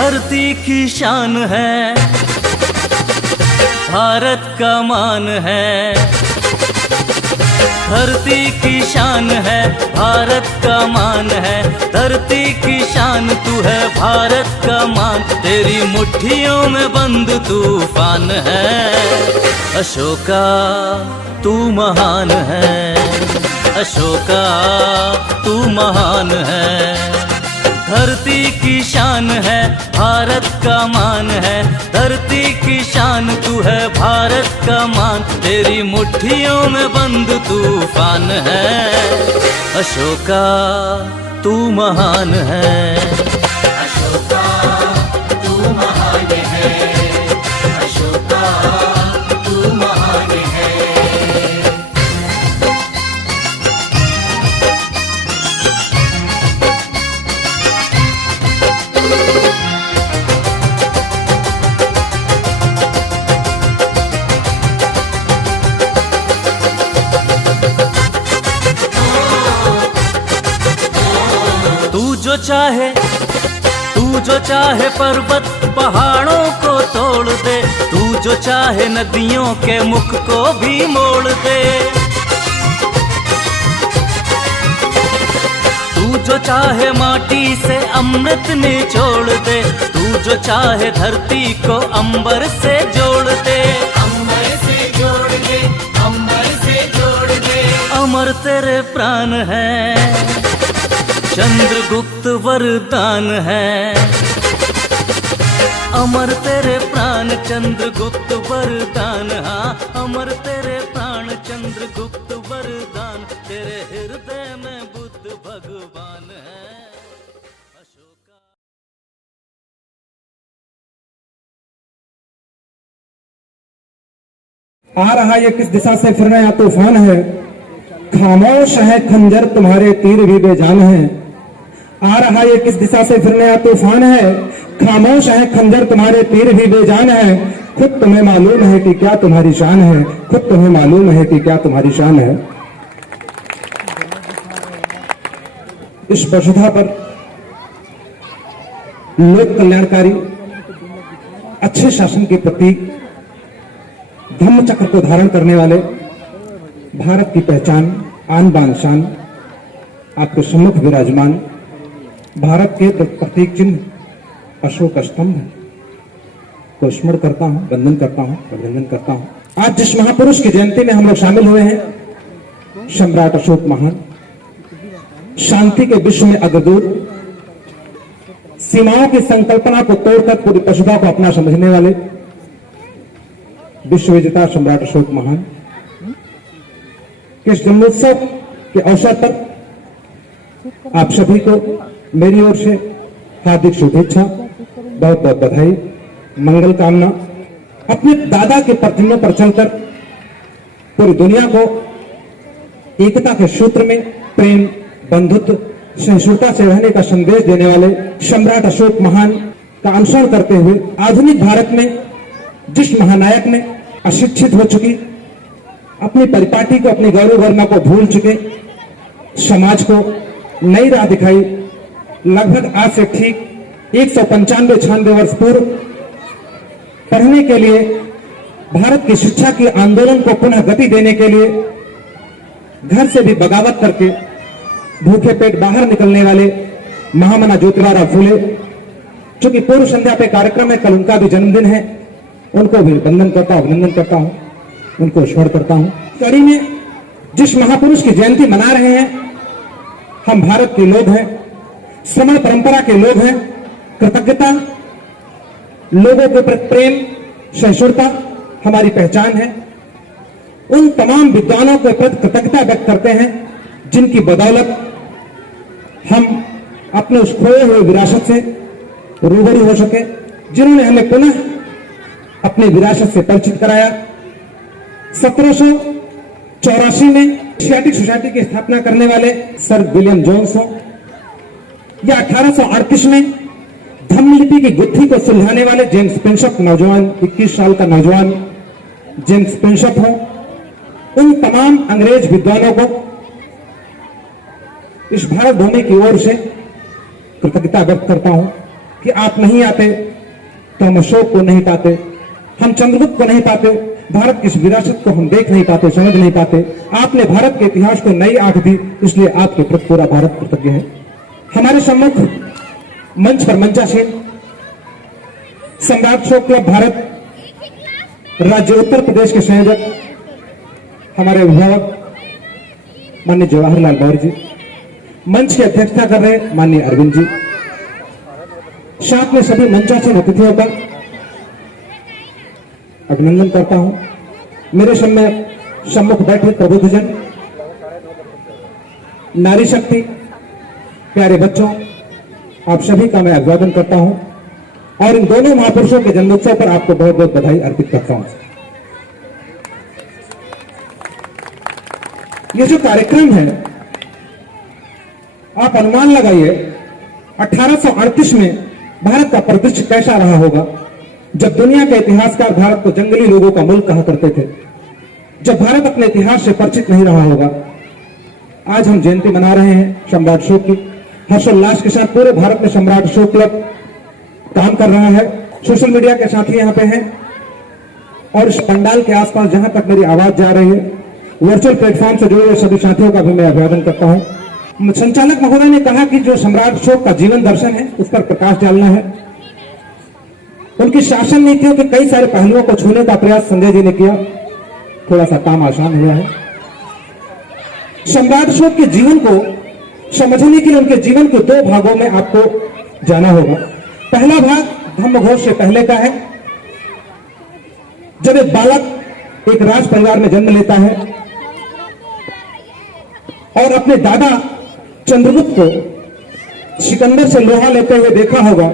धरती की शान है, भारत का मान है। धरती की शान है, भारत का मान है। धरती की शान तू है, भारत का मान। तेरी मुट्ठियों में बंद तूफान है। अशोका तू महान है, अशोका तू महान है। धरती की शान है, भारत का मान है। धरती की शान तू है, भारत का मान। तेरी मुट्ठियों में बंद तूफान है। अशोका तू महान है, अशोका तू महान है, अशोका तू महान है। तू जो चाहे पर्वत पहाड़ों को तोड़ दे। तू जो चाहे नदियों के मुख को भी मोड़ दे। तू जो चाहे माटी से अमृत निचोड़ दे। तू जो चाहे धरती को अंबर से जोड़ दे। अंबर से जोड़ दे, अंबर से जोड़ दे। अमर तेरे प्राण है, चंद्रगुप्त वरदान है। अमर तेरे प्राण चंद्रगुप्त वरदान। हाँ, अमर तेरे प्राण चंद्रगुप्त वरदान। तेरे हृदय में बुद्ध भगवान है। अशोका आ रहा ये किस दिशा से फिर नया तूफान है। खामोश है खंजर तुम्हारे तीर भी बेजान है। आ रहा ये किस दिशा से फिर नया तूफान है। खामोश है खंजर तुम्हारे तीर भी बेजान है। खुद तुम्हें मालूम है कि क्या तुम्हारी शान है। खुद तुम्हें मालूम है कि क्या तुम्हारी शान है। इस वसुधा पर लोक कल्याणकारी अच्छे शासन के प्रतीक धम्म चक्र को धारण करने वाले भारत की पहचान आन बान शान आपके सम्मुख विराजमान भारत के प्रतीक चिन्ह अशोक स्तंभ को स्मरण करता हूं, वंदन करता हूं, अभिनंदन करता हूं। आज जिस महापुरुष की जयंती में हम लोग शामिल हुए हैं, सम्राट अशोक महान, शांति के विश्व में अग्रदूत, सीमाओं की संकल्पना को तोड़कर पूरी पशुता को अपना समझने वाले विश्व विजेता सम्राट अशोक महान के जन्मोत्सव के अवसर पर आप सभी को मेरी ओर से हार्दिक शुभेच्छा, बहुत बहुत बधाई, मंगल कामना। अपने दादा के प्रतिमों पर चलकर पूरी दुनिया को एकता के सूत्र में प्रेम, बंधुत्व, सहिष्णुता से रहने का संदेश देने वाले सम्राट अशोक महान का अनुसरण करते हुए आधुनिक भारत में जिस महानायक ने अशिक्षित हो चुकी, अपनी परिपाटी को, अपनी गौरव गरिमा को भूल चुके समाज को नई राह दिखाई, लगभग आज से ठीक 195-96 वर्ष पूर्व पढ़ने के लिए भारत की शिक्षा के आंदोलन को पुनः गति देने के लिए घर से भी बगावत करके भूखे पेट बाहर निकलने वाले महामना ज्योतिराव फूले, जो कि पूर्व संध्या पे कार्यक्रम है, कल उनका भी जन्मदिन है, उनको भी वंदन करता हूं, अभिनंदन करता हूं, उनको स्मरण करता हूं। कड़ी में जिस महापुरुष की जयंती मना रहे हैं, हम भारत के लोग हैं, श्रमण परंपरा के लोग हैं। कृतज्ञता, लोगों के प्रति प्रेम, सहिष्णुता हमारी पहचान है। उन तमाम विद्वानों के प्रति कृतज्ञता व्यक्त करते हैं जिनकी बदौलत हम अपने उस खोए हुए विरासत से रूबरू हो सके, जिन्होंने हमें पुनः अपनी विरासत से परिचित कराया। 1784 में एशियाटिक सोसाइटी की स्थापना करने वाले सर विलियम जोन्स हो, या 1838 में धम्मलिपि की गुत्थी को सुलझाने वाले जेम्स प्रिंसप, नौजवान 21 साल का नौजवान जेम्स प्रिंसप हो, उन तमाम अंग्रेज विद्वानों को इस भारत भूमि की ओर से कृतज्ञता व्यक्त करता हूं। कि आप नहीं आते तो हम अशोक को नहीं पाते, हम चंद्रगुप्त को नहीं पाते, भारत की इस विरासत को हम देख नहीं पाते, समझ नहीं पाते। आपने भारत के इतिहास को नई आंख दी, इसलिए आपके प्रति पूरा भारत कृतज्ञ है। हमारे सम्मुख मंच पर मंचासीन सम्राट अशोक क्लब भारत राज्य उत्तर प्रदेश के संयोजक हमारे अभिभावक माननीय जवाहरलाल नेहरू जी, मंच की अध्यक्षता कर रहे माननीय अरविंद जी, साथ में सभी मंचासीन अतिथियों का अभिनंदन करता हूं। मेरे सम्मुख बैठे प्रबुद्धजन, नारी शक्ति, प्यारे बच्चों, आप सभी का मैं अभिवादन करता हूं और इन दोनों महापुरुषों के जन्मोत्सव पर आपको बहुत बहुत बधाई अर्पित करता हूं। ये जो कार्यक्रम है, आप अनुमान लगाइए 1838 में भारत का परिदृश्य कैसा रहा होगा, जब दुनिया के इतिहासकार भारत को जंगली लोगों का मुल्क कहा करते थे, जब भारत अपने इतिहास से परिचित नहीं रहा होगा। आज हम जयंती मना रहे हैं सम्राट अशोक की, हर्षोल्लास के साथ पूरे भारत में सम्राट अशोक क्लब काम कर रहा है। सोशल मीडिया के साथी यहाँ पे हैं और इस पंडाल के आसपास जहां तक मेरी आवाज जा रही है, वर्चुअल प्लेटफॉर्म से जुड़े हुए सभी साथियों का भी मैं अभिवादन करता हूं। संचालक महोदय ने कहा कि जो सम्राट अशोक का जीवन दर्शन है उस पर प्रकाश डालना है। उनकी शासन नीतियों के कई सारे पहलुओं को छूने का प्रयास संजय जी ने किया, थोड़ा सा काम आसान हुआ है। सम्राट अशोक के जीवन को समझने के लिए उनके जीवन के दो भागों में आपको जाना होगा। पहला भाग धम्मघोष से पहले का है, जब एक बालक एक राज परिवार में जन्म लेता है और अपने दादा चंद्रगुप्त को सिकंदर से लोहा लेते हुए देखा होगा,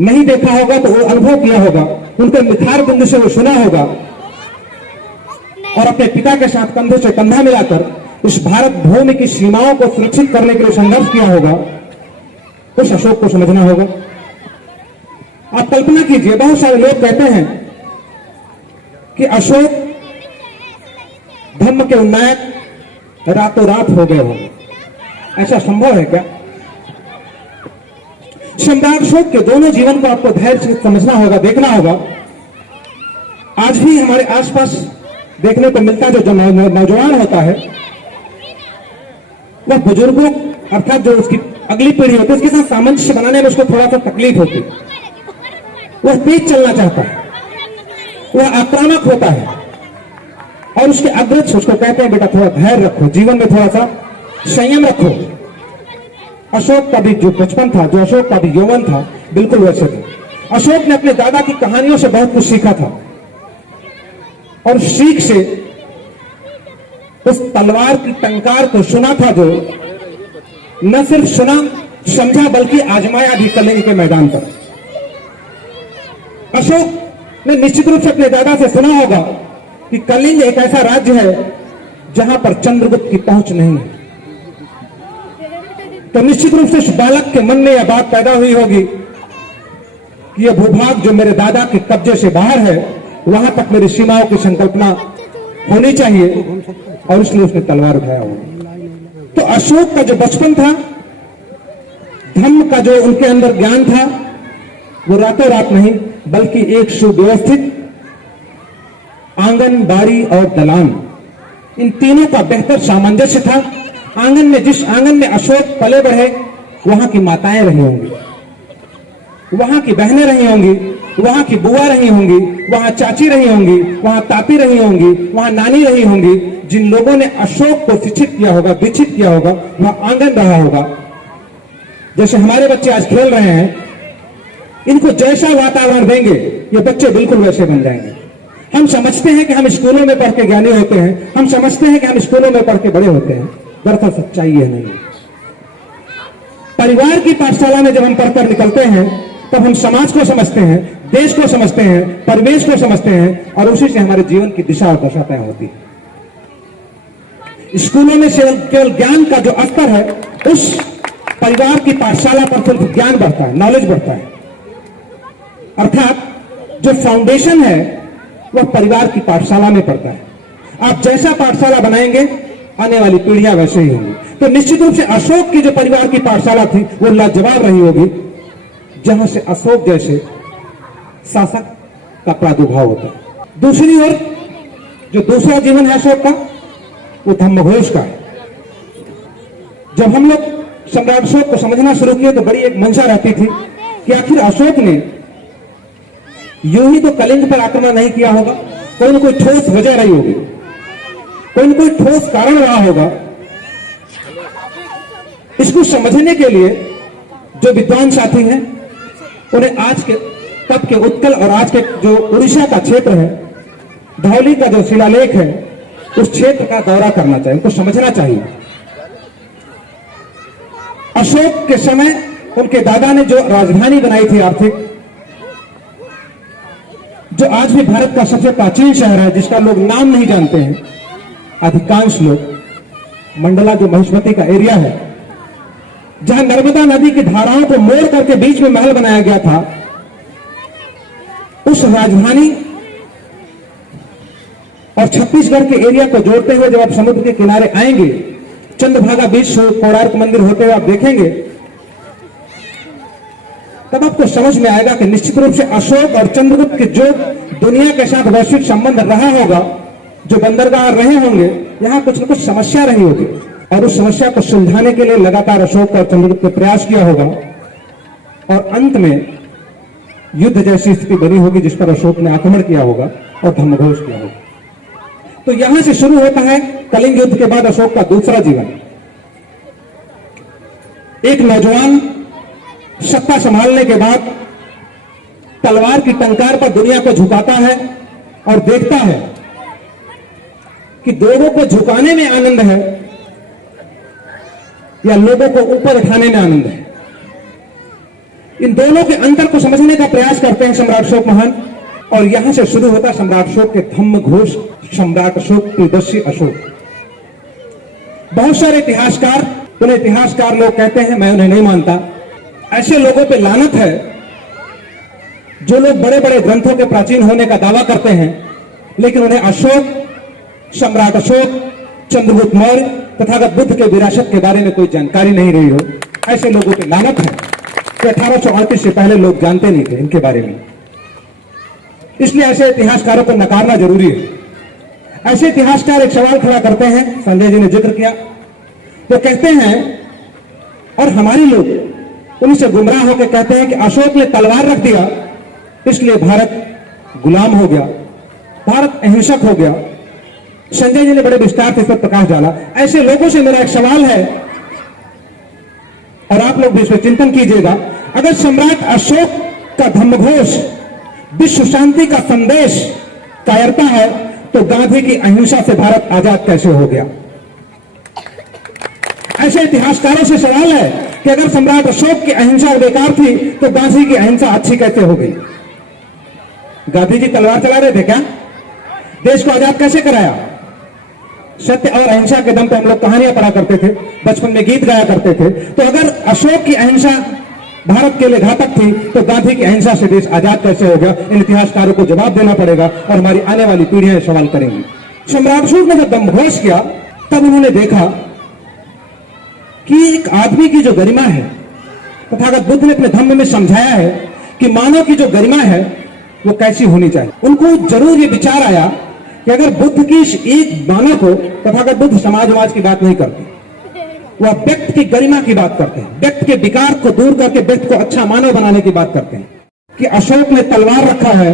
नहीं देखा होगा तो वो अनुभव किया होगा, उनके मिथार बिंदु से वो सुना होगा और अपने पिता के साथ कंधे से कंधा मिलाकर उस भारत भूमि की सीमाओं को सुरक्षित करने के लिए संघर्ष किया होगा, उस अशोक को समझना होगा। आप कल्पना कीजिए, बहुत सारे लोग कहते हैं कि अशोक धर्म के उन्नायक रातों रात हो गए होंगे। ऐसा संभव है क्या? सम्राट अशोक के दोनों जीवन को आपको धैर्य से समझना होगा, देखना होगा। आज भी हमारे आसपास देखने को मिलता है जो नौजवान होता है, वह बुजुर्गों अर्थात जो उसकी अगली पीढ़ी होती है उसके साथ सामंजस्य बनाने में उसको थोड़ा सा तकलीफ होती है। वह तेज चलना चाहता है, वह आक्रामक होता है और उसके अग्रज उसको कहते हैं बेटा थोड़ा धैर्य रखो, जीवन में थोड़ा सा संयम रखो। अशोक का भी जो बचपन था, जो अशोक का भी यौवन था, बिल्कुल वैसे था। अशोक ने अपने दादा की कहानियों से बहुत कुछ सीखा था और सीख से उस तलवार की टंकार को सुना था, जो न सिर्फ सुना समझा बल्कि आजमाया भी कलिंग के मैदान पर। अशोक ने निश्चित रूप से अपने दादा से सुना होगा कि कलिंग एक ऐसा राज्य है जहां पर चंद्रगुप्त की पहुंच नहीं है। तो निश्चित रूप से उस बालक के मन में यह बात पैदा हुई होगी कि यह भूभाग जो मेरे दादा के कब्जे से बाहर है, वहां तक मेरी सीमाओं की संकल्पना होनी चाहिए और इसलिए उसने तलवार उठाया होगा। तो अशोक का जो बचपन था, धर्म का जो उनके अंदर ज्ञान था, वो रातों रात नहीं बल्कि एक सुव्यवस्थित आंगन, बाड़ी और दलान, इन तीनों का बेहतर सामंजस्य था। आंगन में, जिस आंगन में अशोक पले बढ़े, वहां की माताएं रही होंगी, वहां की बहनें रही होंगी, वहां की बुआ रही होंगी, वहां चाची रही होंगी, वहां ताती रही होंगी, वहां नानी रही होंगी। जिन लोगों ने अशोक को शिक्षित किया होगा, दीक्षित किया होगा, वह आंगन रहा होगा। जैसे हमारे बच्चे आज खेल रहे हैं, इनको जैसा वातावरण देंगे ये बच्चे बिल्कुल वैसे बन जाएंगे। हम समझते हैं कि हम स्कूलों में पढ़ के ज्ञानी होते हैं, हम समझते हैं कि हम स्कूलों में पढ़ के बड़े होते हैं, दरअसल सच्चाई यह नहीं है। परिवार की पाठशाला में जब हम पढ़कर निकलते हैं तब हम समाज को समझते हैं, देश को समझते हैं, परिवेश को समझते हैं और उसी से हमारे जीवन की दिशा और दशा तय होती है। स्कूलों में केवल ज्ञान का जो स्तर है, उस परिवार की पाठशाला पर सिर्फ ज्ञान बढ़ता है, नॉलेज बढ़ता है। अर्थात जो फाउंडेशन है वह परिवार की पाठशाला में पड़ता है। आप जैसा पाठशाला बनाएंगे आने वाली पीढ़ियां वैसे ही होंगी। तो निश्चित रूप से अशोक की जो परिवार की पाठशाला थी वो लाजवाब रही होगी। जहां से अशोक जैसे शासक का प्रादुर्भाव होता है। दूसरी ओर जो दूसरा जीवन है अशोक का, वो धम्मघोष का है। जब हम लोग सम्राट अशोक को समझना शुरू किए तो बड़ी एक मंशा रहती थी कि आखिर अशोक ने यूं ही तो कलिंग पर आक्रमण नहीं किया होगा, कोई न कोई ठोस वजह रही होगी, कोई न कोई ठोस कारण रहा होगा। इसको समझने के लिए जो विद्वान साथी हैं उन्हें आज के तब के उत्कल और आज के जो उड़ीसा का क्षेत्र है, धौली का जो शिलालेख है, उस क्षेत्र का दौरा करना चाहिए, उनको समझना चाहिए। अशोक के समय उनके दादा ने जो राजधानी बनाई थी आर्थिक, जो आज भी भारत का सबसे प्राचीन शहर है, जिसका लोग नाम नहीं जानते हैं अधिकांश लोग, मंडला जो महिष्मती का एरिया है, जहां नर्मदा नदी की धाराओं को मोड़ करके बीच में महल बनाया गया था, उस राजधानी और छत्तीसगढ़ के एरिया को जोड़ते हुए जब आप समुद्र के किनारे आएंगे, चंद्रभागा बीच कोणार्क मंदिर होते हुए आप देखेंगे, तब आपको समझ में आएगा कि निश्चित रूप से अशोक और चंद्रगुप्त के जो दुनिया के साथ वैश्विक संबंध रहा होगा, जो बंदरगाह रहे होंगे, यहां कुछ न कुछ समस्या रही होगी और उस समस्या को सुलझाने के लिए लगातार अशोक और चंद्रगुप्त ने प्रयास किया होगा और अंत में युद्ध जैसी स्थिति बनी होगी जिस पर अशोक ने आक्रमण किया होगा और धम्मघोष किया होगा। तो यहां से शुरू होता है कलिंग युद्ध के बाद अशोक का दूसरा जीवन। एक नौजवान सत्ता संभालने के बाद तलवार की टंकार पर दुनिया को झुकाता है और देखता है कि लोगों को झुकाने में आनंद है या लोगों को ऊपर उठाने में आनंद है। इन दोनों के अंतर को समझने का प्रयास करते हैं सम्राट अशोक महान, और यहां से शुरू होता सम्राट अशोक के धम्मघोष, सम्राट अशोक त्रिदर्शी अशोक। बहुत सारे इतिहासकार, उन्हें इतिहासकार लोग कहते हैं, मैं उन्हें नहीं मानता, ऐसे लोगों पे लानत है जो लोग बड़े बड़े ग्रंथों के प्राचीन होने का दावा करते हैं लेकिन उन्हें अशोक, सम्राट अशोक, चंद्रगुप्त मौर्य, तथागत बुद्ध के विरासत के बारे में कोई जानकारी नहीं रही हो। ऐसे लोगों पे लानत है कि 1838 से पहले लोग जानते नहीं थे इनके बारे में। इसलिए ऐसे इतिहासकारों को नकारना जरूरी है। ऐसे इतिहासकार एक सवाल खड़ा करते हैं, संजय जी ने जिक्र किया, तो कहते हैं, और हमारे लोग उनसे गुमराह होकर कहते हैं कि अशोक ने तलवार रख दिया इसलिए भारत गुलाम हो गया, भारत अहिंसक हो गया। संजय जी ने बड़े विस्तार से इस पर प्रकाश डाला। ऐसे लोगों से मेरा एक सवाल है और आप लोग भी इस पर चिंतन कीजिएगा, अगर सम्राट अशोक का धम्मघोष विश्व शांति का संदेश कायरता है तो गांधी की अहिंसा से भारत आजाद कैसे हो गया? ऐसे इतिहासकारों से सवाल है कि अगर सम्राट अशोक की अहिंसा बेकार थी तो गांधी की अहिंसा अच्छी कैसे हो गई? गांधी जी तलवार चला रहे थे क्या? देश को आजाद कैसे कराया? सत्य और अहिंसा के दम पर हम लोग कहानियां पढ़ा करते थे, बचपन में गीत गाया करते थे। तो अगर अशोक की अहिंसा भारत के लिए घातक थी तो गांधी की अहिंसा से देश आजाद कैसे हो गया? इन इतिहासकारों को जवाब देना पड़ेगा और हमारी आने वाली पीढ़ियां सवाल करेंगी। सम्राट अशोक ने जब धम्मघोष किया तब उन्होंने देखा कि एक आदमी की जो गरिमा है, तथागत बुद्ध ने अपने धम्म में समझाया है कि मानव की जो गरिमा है वो कैसी होनी चाहिए। उनको जरूर ये विचार आया कि अगर बुद्ध की एक मानव को, तथागत बुद्ध समाजवाद की बात नहीं करते, वह व्यक्ति की गरिमा की बात करते हैं, व्यक्ति के विकार को दूर करके व्यक्ति को अच्छा मानव बनाने की बात करते हैं। कि अशोक ने तलवार रखा है,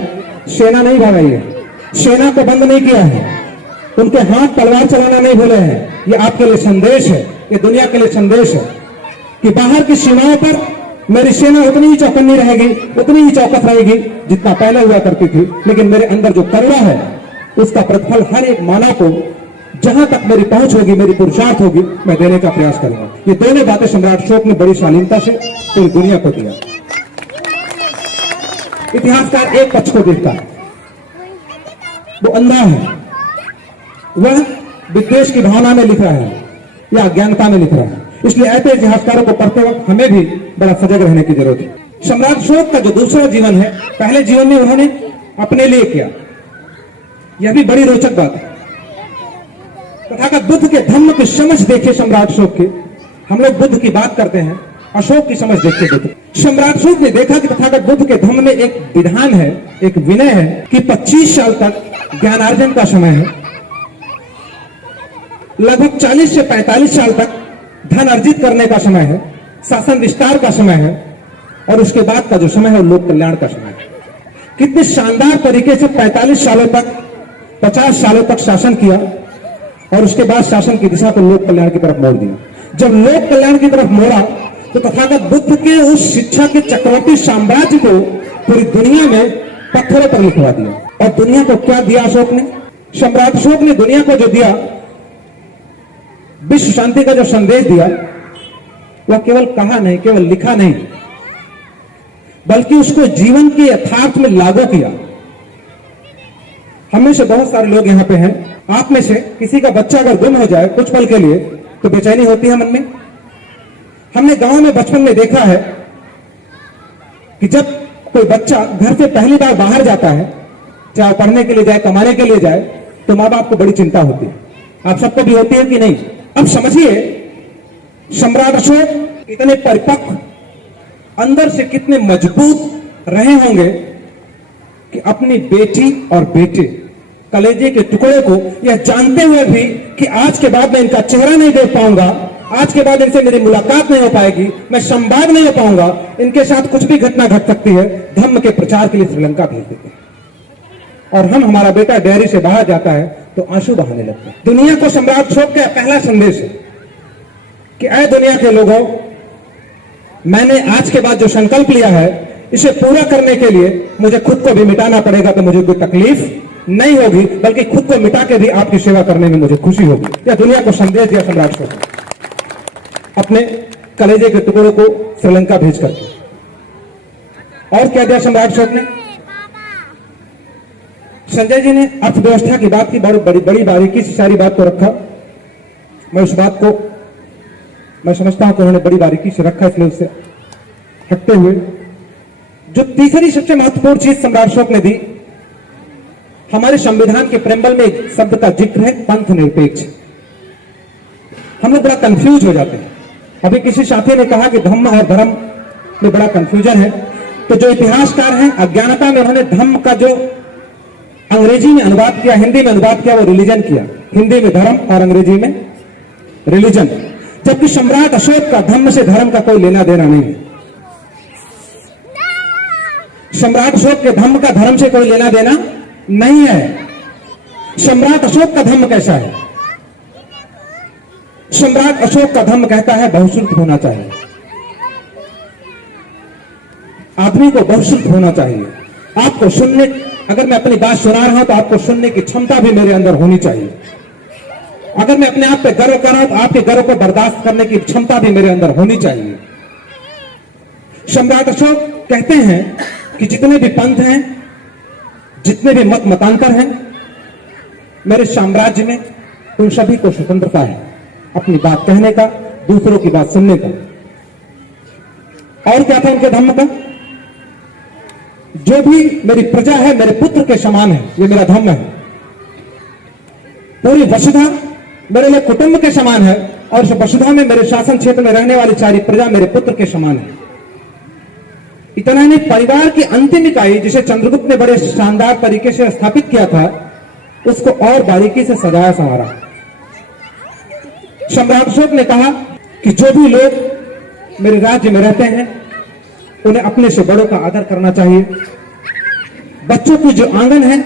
सेना नहीं भगाई है, सेना को बंद नहीं किया है, उनके हाथ तलवार चलाना नहीं भूले हैं। ये आपके लिए संदेश है, ये दुनिया के लिए संदेश है कि बाहर की सीमाओं पर मेरी सेना उतनी ही चौकन्नी रहेगी, उतनी ही चौकस रहेगी जितना पहले हुआ करती थी, लेकिन मेरे अंदर जो करुणा है उसका प्रतिफल हर एक मानव को जहां तक मेरी पहुंच होगी, मेरी पुरुषार्थ होगी, मैं देने का प्रयास करूंगा। ये दोनों बातें सम्राट अशोक ने बड़ी शालीनता से पूरी दुनिया को दिया। इतिहासकार एक पक्ष को देखता है, वो अंधा है, वह विद्वेष की भावना में लिख रहा है या अज्ञानता में लिख रहा है। इसलिए ऐसे इतिहासकारों को पढ़ते वक्त हमें भी बड़ा सजग रहने की जरूरत है। सम्राट अशोक का जो दूसरा जीवन है, पहले जीवन में उन्होंने अपने लिए किया, यह भी बड़ी रोचक बात है। तथागत बुद्ध के धम्म की समझ देखिए सम्राट अशोक की। हम लोग बुद्ध की बात करते हैं अशोक की समझ देखते बुद्ध। सम्राट अशोक ने देखा कि तथागत बुद्ध के धम्म में एक विधान है, एक विनय है कि 25 साल तक ज्ञानार्जन का समय है, लगभग 40 से 45 साल तक धन अर्जित करने का समय है, शासन विस्तार का समय है, और उसके बाद का जो समय है वो लोक कल्याण का समय है। कितने शानदार तरीके से 45 सालों तक 50 सालों तक शासन किया और उसके बाद शासन की दिशा को लोक कल्याण की तरफ मोड़ दिया। जब लोक कल्याण की तरफ मोड़ा तो तथागत बुद्ध के उस शिक्षा के चक्रवर्ती साम्राज्य को पूरी दुनिया में पत्थरों पर लिखवा दिया। और दुनिया को क्या दिया अशोक ने? सम्राट अशोक ने दुनिया को जो दिया, विश्व शांति का जो संदेश दिया, वह केवल कहा नहीं, केवल लिखा नहीं, बल्कि उसको जीवन के यथार्थ में लागू किया। हम में से बहुत सारे लोग यहां पे हैं, आप में से किसी का बच्चा अगर गुम हो जाए कुछ पल के लिए तो बेचैनी होती है मन में। हमने गांव में बचपन में देखा है कि जब कोई बच्चा घर से पहली बार बाहर जाता है, चाहे पढ़ने के लिए जाए, कमाने के लिए जाए, तो मां बाप को बड़ी चिंता होती है। आप सबको भी होती है कि नहीं? अब समझिए, सम्राट अशोक इतने परिपक्व, अंदर से कितने मजबूत रहे होंगे कि अपनी बेटी और बेटे, कलेजे के टुकड़े को यह जानते हुए भी कि आज के बाद मैं इनका चेहरा नहीं देख पाऊंगा, आज के बाद इनसे मेरी मुलाकात नहीं हो पाएगी, मैं संवाद नहीं हो पाऊंगा, इनके साथ कुछ भी घटना घट सकती है, धम्म के प्रचार के लिए श्रीलंका भेज देते हैं। और हमारा बेटा डेयरी से बाहर जाता है तो आंसू बहाने लगते हैं। दुनिया को सम्राट अशोक का पहला संदेश है कि ऐ दुनिया के लोगों, मैंने आज के बाद जो संकल्प लिया है, इसे पूरा करने के लिए मुझे खुद को भी मिटाना पड़ेगा, तो मुझे कोई तकलीफ नहीं होगी, बल्कि खुद को मिटा के भी आपकी सेवा करने में मुझे खुशी होगी। यह दुनिया को संदेश दिया सम्राट अशोक ने अपने कलेजे के टुकड़ों को श्रीलंका भेज करके। और क्या दिया सम्राट अशोक ने? संजय जी ने अर्थव्यवस्था की बात की, बड़ी बारीकी से सारी बात को रखा। मैं उस बात को मैं समझता हूं कि उन्होंने बड़ी बारीकी से रखा, इसलिए उससे हटते हुए जो तीसरी सबसे महत्वपूर्ण चीज सम्राट अशोक ने दी, हमारे संविधान के प्रेम्बल में एक शब्द का जिक्र है, पंथ निरपेक्ष। हम लोग बड़ा कंफ्यूज हो जाते हैं। अभी किसी साथी ने कहा कि धम्म और धर्म में बड़ा कंफ्यूजन है, तो जो इतिहासकार हैं, अज्ञानता में उन्होंने धम्म का जो अंग्रेजी में अनुवाद किया, हिंदी में अनुवाद किया, वो रिलीजन किया। हिंदी में धर्म और अंग्रेजी में रिलीजन। जबकि सम्राट अशोक का धम्म से धर्म का कोई लेना देना नहीं है। सम्राट अशोक के धम्म का धर्म से कोई लेना देना नहीं है। सम्राट अशोक का धम्म कैसा है? सम्राट अशोक का धम्म कहता है बहुश्रुत होना चाहिए, आदमी को बहुश्रुत होना चाहिए। आपको सुनने, अगर मैं अपनी बात सुना रहा हूं तो आपको सुनने की क्षमता भी मेरे अंदर होनी चाहिए। अगर मैं अपने आप पे गर्व कर रहा हूं तो आपके गर्व को बर्दाश्त करने की क्षमता भी मेरे अंदर होनी चाहिए। सम्राट अशोक कहते हैं कि जितने भी पंथ हैं, जितने भी मत मतांतर हैं मेरे साम्राज्य में, उन सभी को स्वतंत्रता है अपनी बात कहने का, दूसरों की बात सुनने का। और क्या था उनके धम्म का? जो भी मेरी प्रजा है मेरे पुत्र के समान है, ये मेरा धम्म है। पूरी वसुधा मेरे लिए कुटुंब के समान है, और इस वसुधा में मेरे शासन क्षेत्र में रहने वाली सारी प्रजा मेरे पुत्र के समान है। इतना ही नहीं, परिवार की अंतिम इकाई जिसे चंद्रगुप्त ने बड़े शानदार तरीके से स्थापित किया था, उसको और बारीकी से सजाया संवारा। सम्राट अशोक ने कहा कि जो भी लोग मेरे राज्य में रहते हैं उन्हें अपने से बड़ों का आदर करना चाहिए। बच्चों की जो आंगन है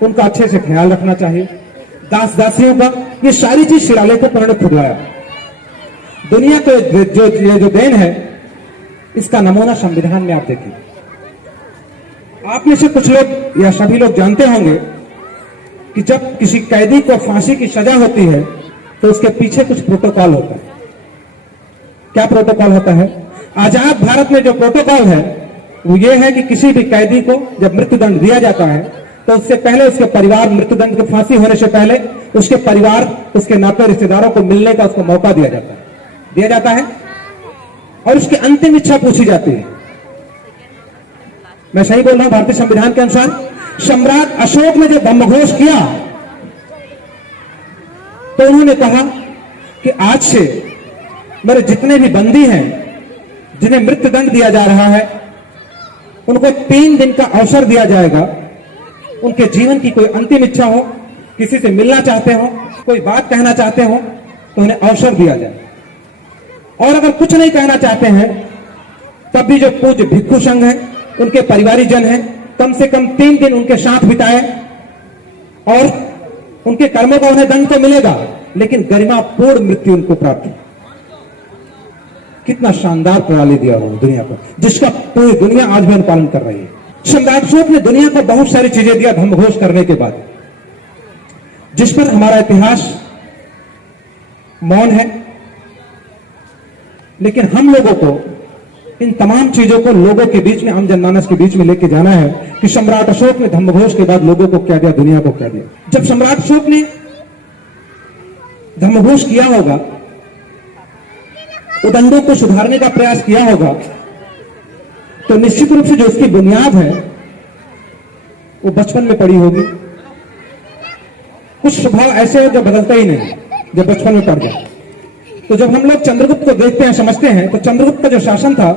उनका अच्छे से ख्याल रखना चाहिए। दास दासियों का, ये सारी चीज शिलालेखों पर उन्होंने खुदवाया। दुनिया को जो देन है, इसका नमूना संविधान में आप देखिए। आप में से कुछ लोग या सभी लोग जानते होंगे कि जब किसी कैदी को फांसी की सजा होती है तो उसके पीछे कुछ प्रोटोकॉल होता है। क्या प्रोटोकॉल होता है? आजाद भारत में जो प्रोटोकॉल है वो ये है कि किसी भी कैदी को जब मृत्युदंड दिया जाता है तो उससे पहले उसके परिवार, मृत्युदंड की फांसी होने से पहले उसके परिवार, उसके नाते रिश्तेदारों को मिलने का उसको मौका दिया जाता है और उसकी अंतिम इच्छा पूछी जाती है। मैं सही बोल रहा हूं? भारतीय संविधान के अनुसार सम्राट अशोक ने जब धम्मघोष किया तो उन्होंने कहा कि आज से मेरे जितने भी बंदी हैं जिन्हें मृत्युदंड दिया जा रहा है, उनको 3 दिन का अवसर दिया जाएगा। उनके जीवन की कोई अंतिम इच्छा हो, किसी से मिलना चाहते हो, कोई बात कहना चाहते हो, तो उन्हें अवसर दिया जाए। और अगर कुछ नहीं कहना चाहते हैं, तब भी जो पूज्य भिक्षु संघ है, उनके परिवारीजन हैं, कम से कम 3 दिन उनके साथ बिताए और उनके कर्मों का उन्हें दंड तो मिलेगा, लेकिन गरिमापूर्ण मृत्यु उनको प्राप्त हो। कितना शानदार प्रणाली दिया हो दुनिया को, जिसका पूरी दुनिया आज भी अनुपालन कर रही है। सम्राट अशोक ने दुनिया को बहुत सारी चीजें दिया धर्मघोष करने के बाद, जिस पर हमारा इतिहास मौन है। लेकिन हम लोगों को इन तमाम चीजों को लोगों के बीच में, आम जनमानस के बीच में लेके जाना है कि सम्राट अशोक ने धर्मघोष के बाद लोगों को क्या दिया, दुनिया को क्या दिया। जब सम्राट अशोक ने धर्मघोष किया होगा, उदंडों को सुधारने का प्रयास किया होगा, तो निश्चित रूप से जो उसकी बुनियाद है वो बचपन में पड़ी होगी। कुछ स्वभाव ऐसे हो जो बदलता ही नहीं, जब बचपन में पड़ जाए। तो जब हम लोग चंद्रगुप्त को देखते हैं, समझते हैं, तो चंद्रगुप्त का जो शासन था,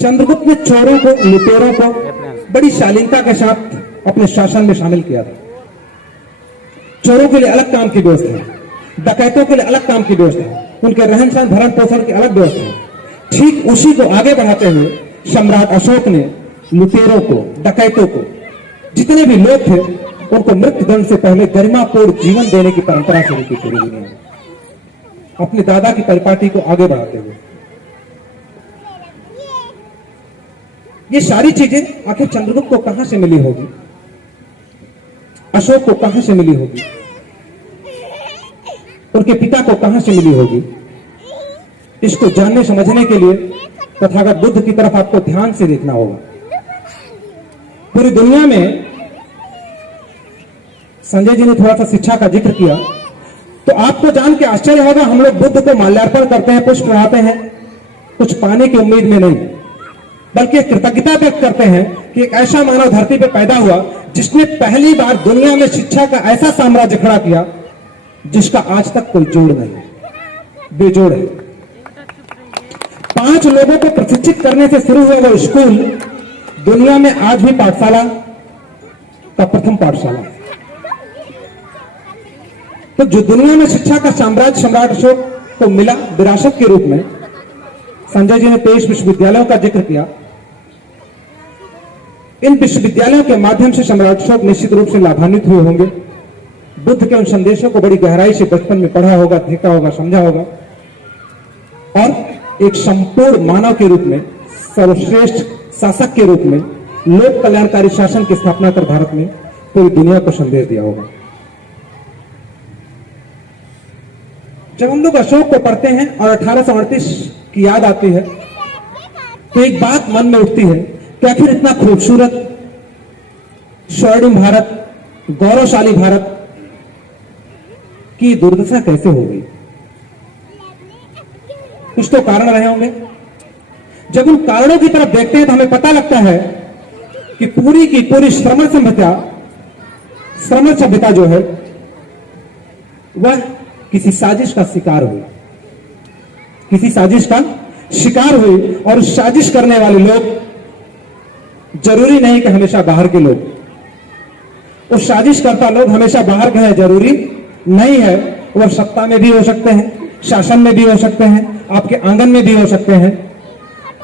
चंद्रगुप्त ने चोरों को, लुटेरों को बड़ी शालीनता के साथ अपने शासन में शामिल किया था। चोरों के लिए अलग काम की व्यवस्था, डकैतों के लिए अलग काम की व्यवस्था, उनके रहन सहन भरण पोषण की अलग व्यवस्था। ठीक उसी को आगे बढ़ाते हुए सम्राट अशोक ने लुटेरों को, डकैतों को, जितने भी लोग थे, उनको मृत्युदंड से पहले गरिमापूर्ण जीवन देने की परंपरा शुरू की पूरी दुनिया में, अपने दादा की परिपाटी को आगे बढ़ाते हुए। ये सारी चीजें आखिर चंद्रगुप्त को कहां से मिली होगी, अशोक को कहां से मिली होगी, उनके पिता को कहां से मिली होगी? इसको जानने समझने के लिए तथागत बुद्ध की तरफ आपको ध्यान से देखना होगा। पूरी दुनिया में संजय जी ने थोड़ा सा शिक्षा का जिक्र किया, तो आपको जान के आश्चर्य होगा, हम लोग बुद्ध को माल्यार्पण करते हैं, पुष्प चढ़ाते हैं, कुछ पाने की उम्मीद में नहीं, बल्कि कृतज्ञता व्यक्त करते हैं कि एक ऐसा मानव धरती पर पैदा हुआ जिसने पहली बार दुनिया में शिक्षा का ऐसा साम्राज्य खड़ा किया जिसका आज तक कोई जोड़ नहीं, बेजोड़ है। 5 लोगों को प्रशिक्षित करने से शुरू हुआ वो स्कूल दुनिया में आज भी पाठशाला का प्रथम पाठशाला। तो जो दुनिया में शिक्षा का साम्राज्य सम्राट अशोक को मिला विरासत के रूप में, संजय जी ने 23 विश्वविद्यालयों का जिक्र किया। इन विश्वविद्यालयों के माध्यम से सम्राट अशोक निश्चित रूप से लाभान्वित हुए होंगे। बुद्ध के उन संदेशों को बड़ी गहराई से बचपन में पढ़ा होगा, देखा होगा, समझा होगा, और एक संपूर्ण मानव के रूप में, सर्वश्रेष्ठ शासक के रूप में, लोक कल्याणकारी शासन की स्थापना कर भारत में पूरी दुनिया को संदेश दिया होगा। जब हम लोग अशोक को पढ़ते हैं और 1838 की याद आती है, तो एक बात मन में उठती है कि आखिर इतना खूबसूरत, स्वर्णिम भारत, गौरवशाली भारत की दुर्दशा कैसे हो गई? कुछ तो कारण रहे होंगे। जब उन कारणों की तरफ देखते हैं तो हमें पता लगता है कि पूरी की पूरी श्रमण सभ्यता जो है वह किसी साजिश का शिकार हुई, किसी साजिश का शिकार हुई। और साजिश करने वाले लोग जरूरी नहीं कि हमेशा बाहर के लोग, वो साजिश करता लोग हमेशा बाहर के हैं जरूरी नहीं है। वह सत्ता में भी हो सकते हैं, शासन में भी हो सकते हैं, आपके आंगन में भी हो सकते हैं।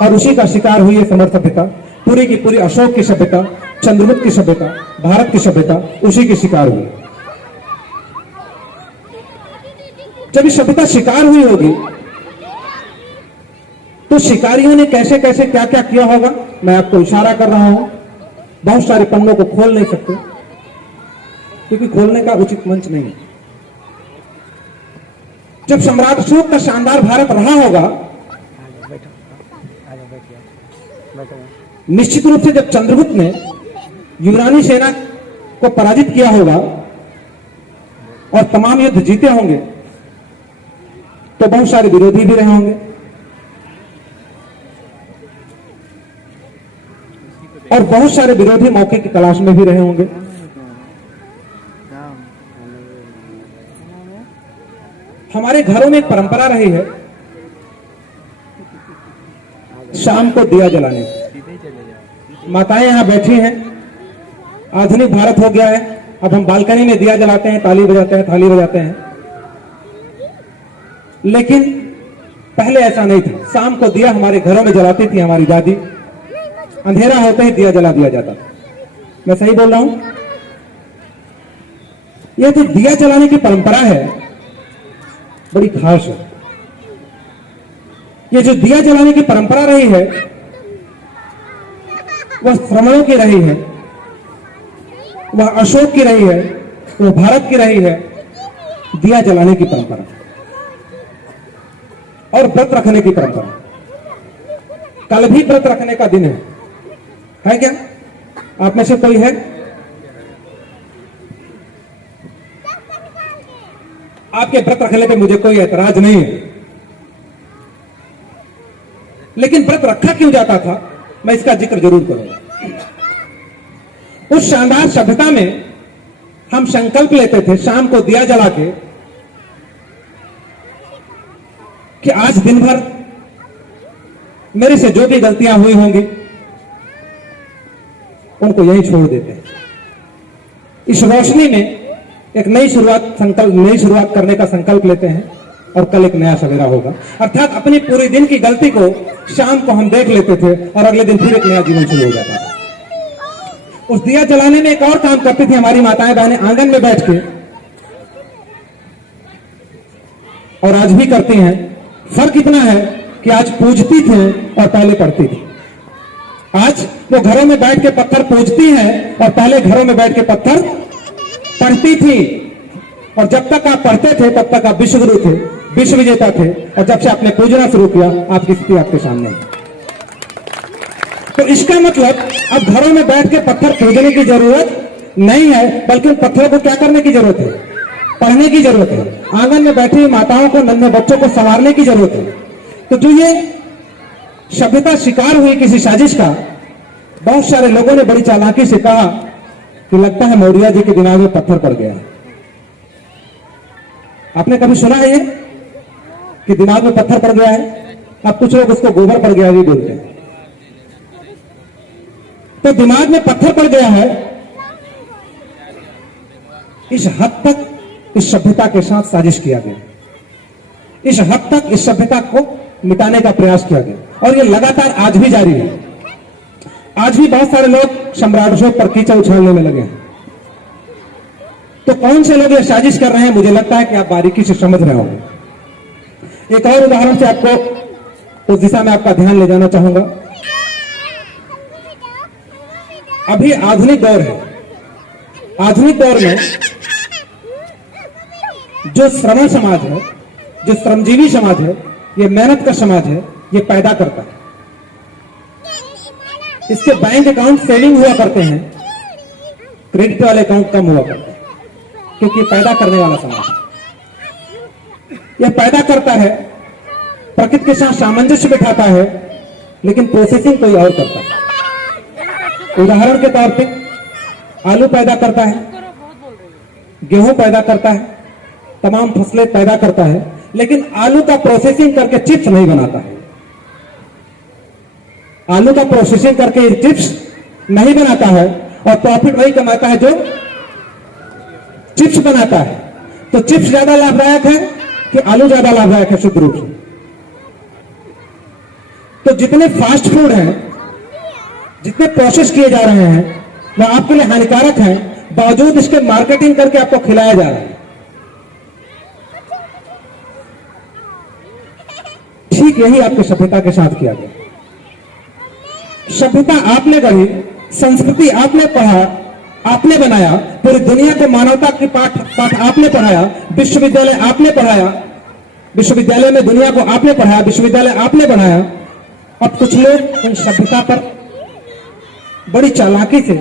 और उसी का शिकार हुई है समर्थ सभ्यता, पूरी की पूरी अशोक की सभ्यता, चंद्रगुप्त की सभ्यता, भारत की सभ्यता उसी की शिकार हुई। जब इस सभ्यता शिकार हुई होगी तो शिकारियों ने कैसे कैसे क्या क्या किया होगा, मैं आपको इशारा कर रहा हूं। बहुत सारे पन्नों को खोल नहीं सकते क्योंकि खोलने का उचित मंच नहीं है। जब सम्राट अशोक का शानदार भारत रहा होगा, निश्चित रूप से जब चंद्रगुप्त ने यूनानी सेना को पराजित किया होगा और तमाम युद्ध जीते होंगे, तो बहुत सारे विरोधी भी रहे होंगे और बहुत सारे विरोधी मौके की तलाश में भी रहे होंगे। हमारे घरों में एक परंपरा रही है, शाम को दिया जलाने। माताएं यहां बैठी हैं, आधुनिक भारत हो गया है, अब हम बालकनी में दिया जलाते हैं, ताली बजाते हैं, थाली बजाते हैं, लेकिन पहले ऐसा नहीं था। शाम को दिया हमारे घरों में जलाती थी हमारी दादी, अंधेरा होते ही दिया जला दिया जाता था। मैं सही बोल रहा हूं? यह जो दिया जलाने की परंपरा है बड़ी खास है। ये जो दिया जलाने की परंपरा रही है वह श्रमणों की रही है, वह अशोक की रही है, वह भारत की रही है, दिया जलाने की परंपरा और व्रत रखने की परंपरा। कल भी व्रत रखने का दिन है क्या? आप में से कोई है? आपके व्रत रखने पे मुझे कोई ऐतराज नहीं है, लेकिन व्रत रखा क्यों जाता था मैं इसका जिक्र जरूर करूंगा। उस शानदार सभ्यता में हम संकल्प लेते थे शाम को दिया जला के कि आज दिन भर मेरे से जो भी गलतियां हुई होंगी उनको यही छोड़ देते हैं। इस रोशनी में एक नई शुरुआत करने का संकल्प लेते हैं और कल एक नया सवेरा होगा। अर्थात अपनी पूरी दिन की गलती को शाम को हम देख लेते थे और अगले दिन फिर एक नया जीवन शुरू हो जाता था। उस दिया जलाने में एक और काम करती थी हमारी माताएं बहनें, आंगन में बैठ के, और आज भी करती हैं। फर्क इतना है कि आज पूजती थे और पहले पढ़ती थी। आज वो घरों में बैठ के पत्थर पूजती हैं और पहले घरों में बैठ के पत्थर पढ़ती थी। और जब तक आप पढ़ते थे तब तक आप विश्वगुरु थे, विश्व विजेता थे, और जब से आपने पूजना शुरू किया आपकी स्थिति आपके सामने है। तो इसका मतलब अब घरों में बैठ के पत्थर पूजने की जरूरत नहीं है, बल्कि उन पत्थरों को क्या करने की जरूरत है? पढ़ने की जरूरत है। आंगन में बैठी हुई माताओं को, नन्हे बच्चों को संवारने की जरूरत है। तो जो ये सभ्यता शिकार हुई किसी साजिश का, बहुत सारे लोगों ने बड़ी चालाकी से कहा कि लगता है मौर्य जी के दिमाग में पत्थर पड़ गया है। आपने कभी सुना है ये कि दिमाग में पत्थर पड़ गया है? अब कुछ लोग उसको गोबर पड़ गया भी बोलते हैं। तो दिमाग में पत्थर पड़ गया है, इस हद तक इस सभ्यता के साथ साजिश किया गया, इस हद तक इस सभ्यता को मिटाने का प्रयास किया गया, और ये लगातार आज भी जारी है। आज भी बहुत सारे लोग सम्राट अशोक पर कीचड़ उछालने में लगे हैं। तो कौन से लोग ये साजिश कर रहे हैं, मुझे लगता है कि आप बारीकी से समझ रहे होंगे। एक और उदाहरण से आपको उस दिशा में आपका ध्यान ले जाना चाहूंगा। अभी आधुनिक दौर है। आधुनिक दौर में जो श्रमण समाज है, जो श्रमजीवी समाज है, ये मेहनत का समाज है, ये पैदा करता है। इसके बैंक अकाउंट सेविंग हुआ करते हैं, क्रेडिट वाले अकाउंट कम हुआ करते हैं, क्योंकि ये पैदा करने वाला समाज है। यह पैदा करता है, प्रकृति के साथ सामंजस्य बिठाता है, लेकिन प्रोसेसिंग कोई और करता है। उदाहरण के तौर पे आलू पैदा करता है, गेहूं पैदा करता है, तमाम फसलें पैदा करता है, लेकिन आलू का प्रोसेसिंग करके चिप्स नहीं बनाता है। आलू का प्रोसेसिंग करके चिप्स नहीं बनाता है, और प्रॉफिट वही कमाता है जो चिप्स बनाता है। तो चिप्स ज्यादा लाभदायक है कि आलू ज्यादा लाभदायक है? शुद्ध रूप से तो जितने फास्ट फूड हैं, जितने प्रोसेस किए जा रहे हैं, वह आपके लिए हानिकारक हैं, बावजूद इसके मार्केटिंग करके आपको खिलाया जा रहा है। ठीक यही आपकी सभ्यता के साथ किया गया। सभ्यता आपने गढ़ी, संस्कृति आपने पढ़ा, आपने बनाया, पूरी दुनिया को मानवता के पाठ आपने पढ़ाया, विश्वविद्यालय आपने पढ़ाया, विश्वविद्यालय में दुनिया को आपने पढ़ाया, विश्वविद्यालय आपने बनाया। अब कुछ लोग उन सभ्यता पर बड़ी चालाकी से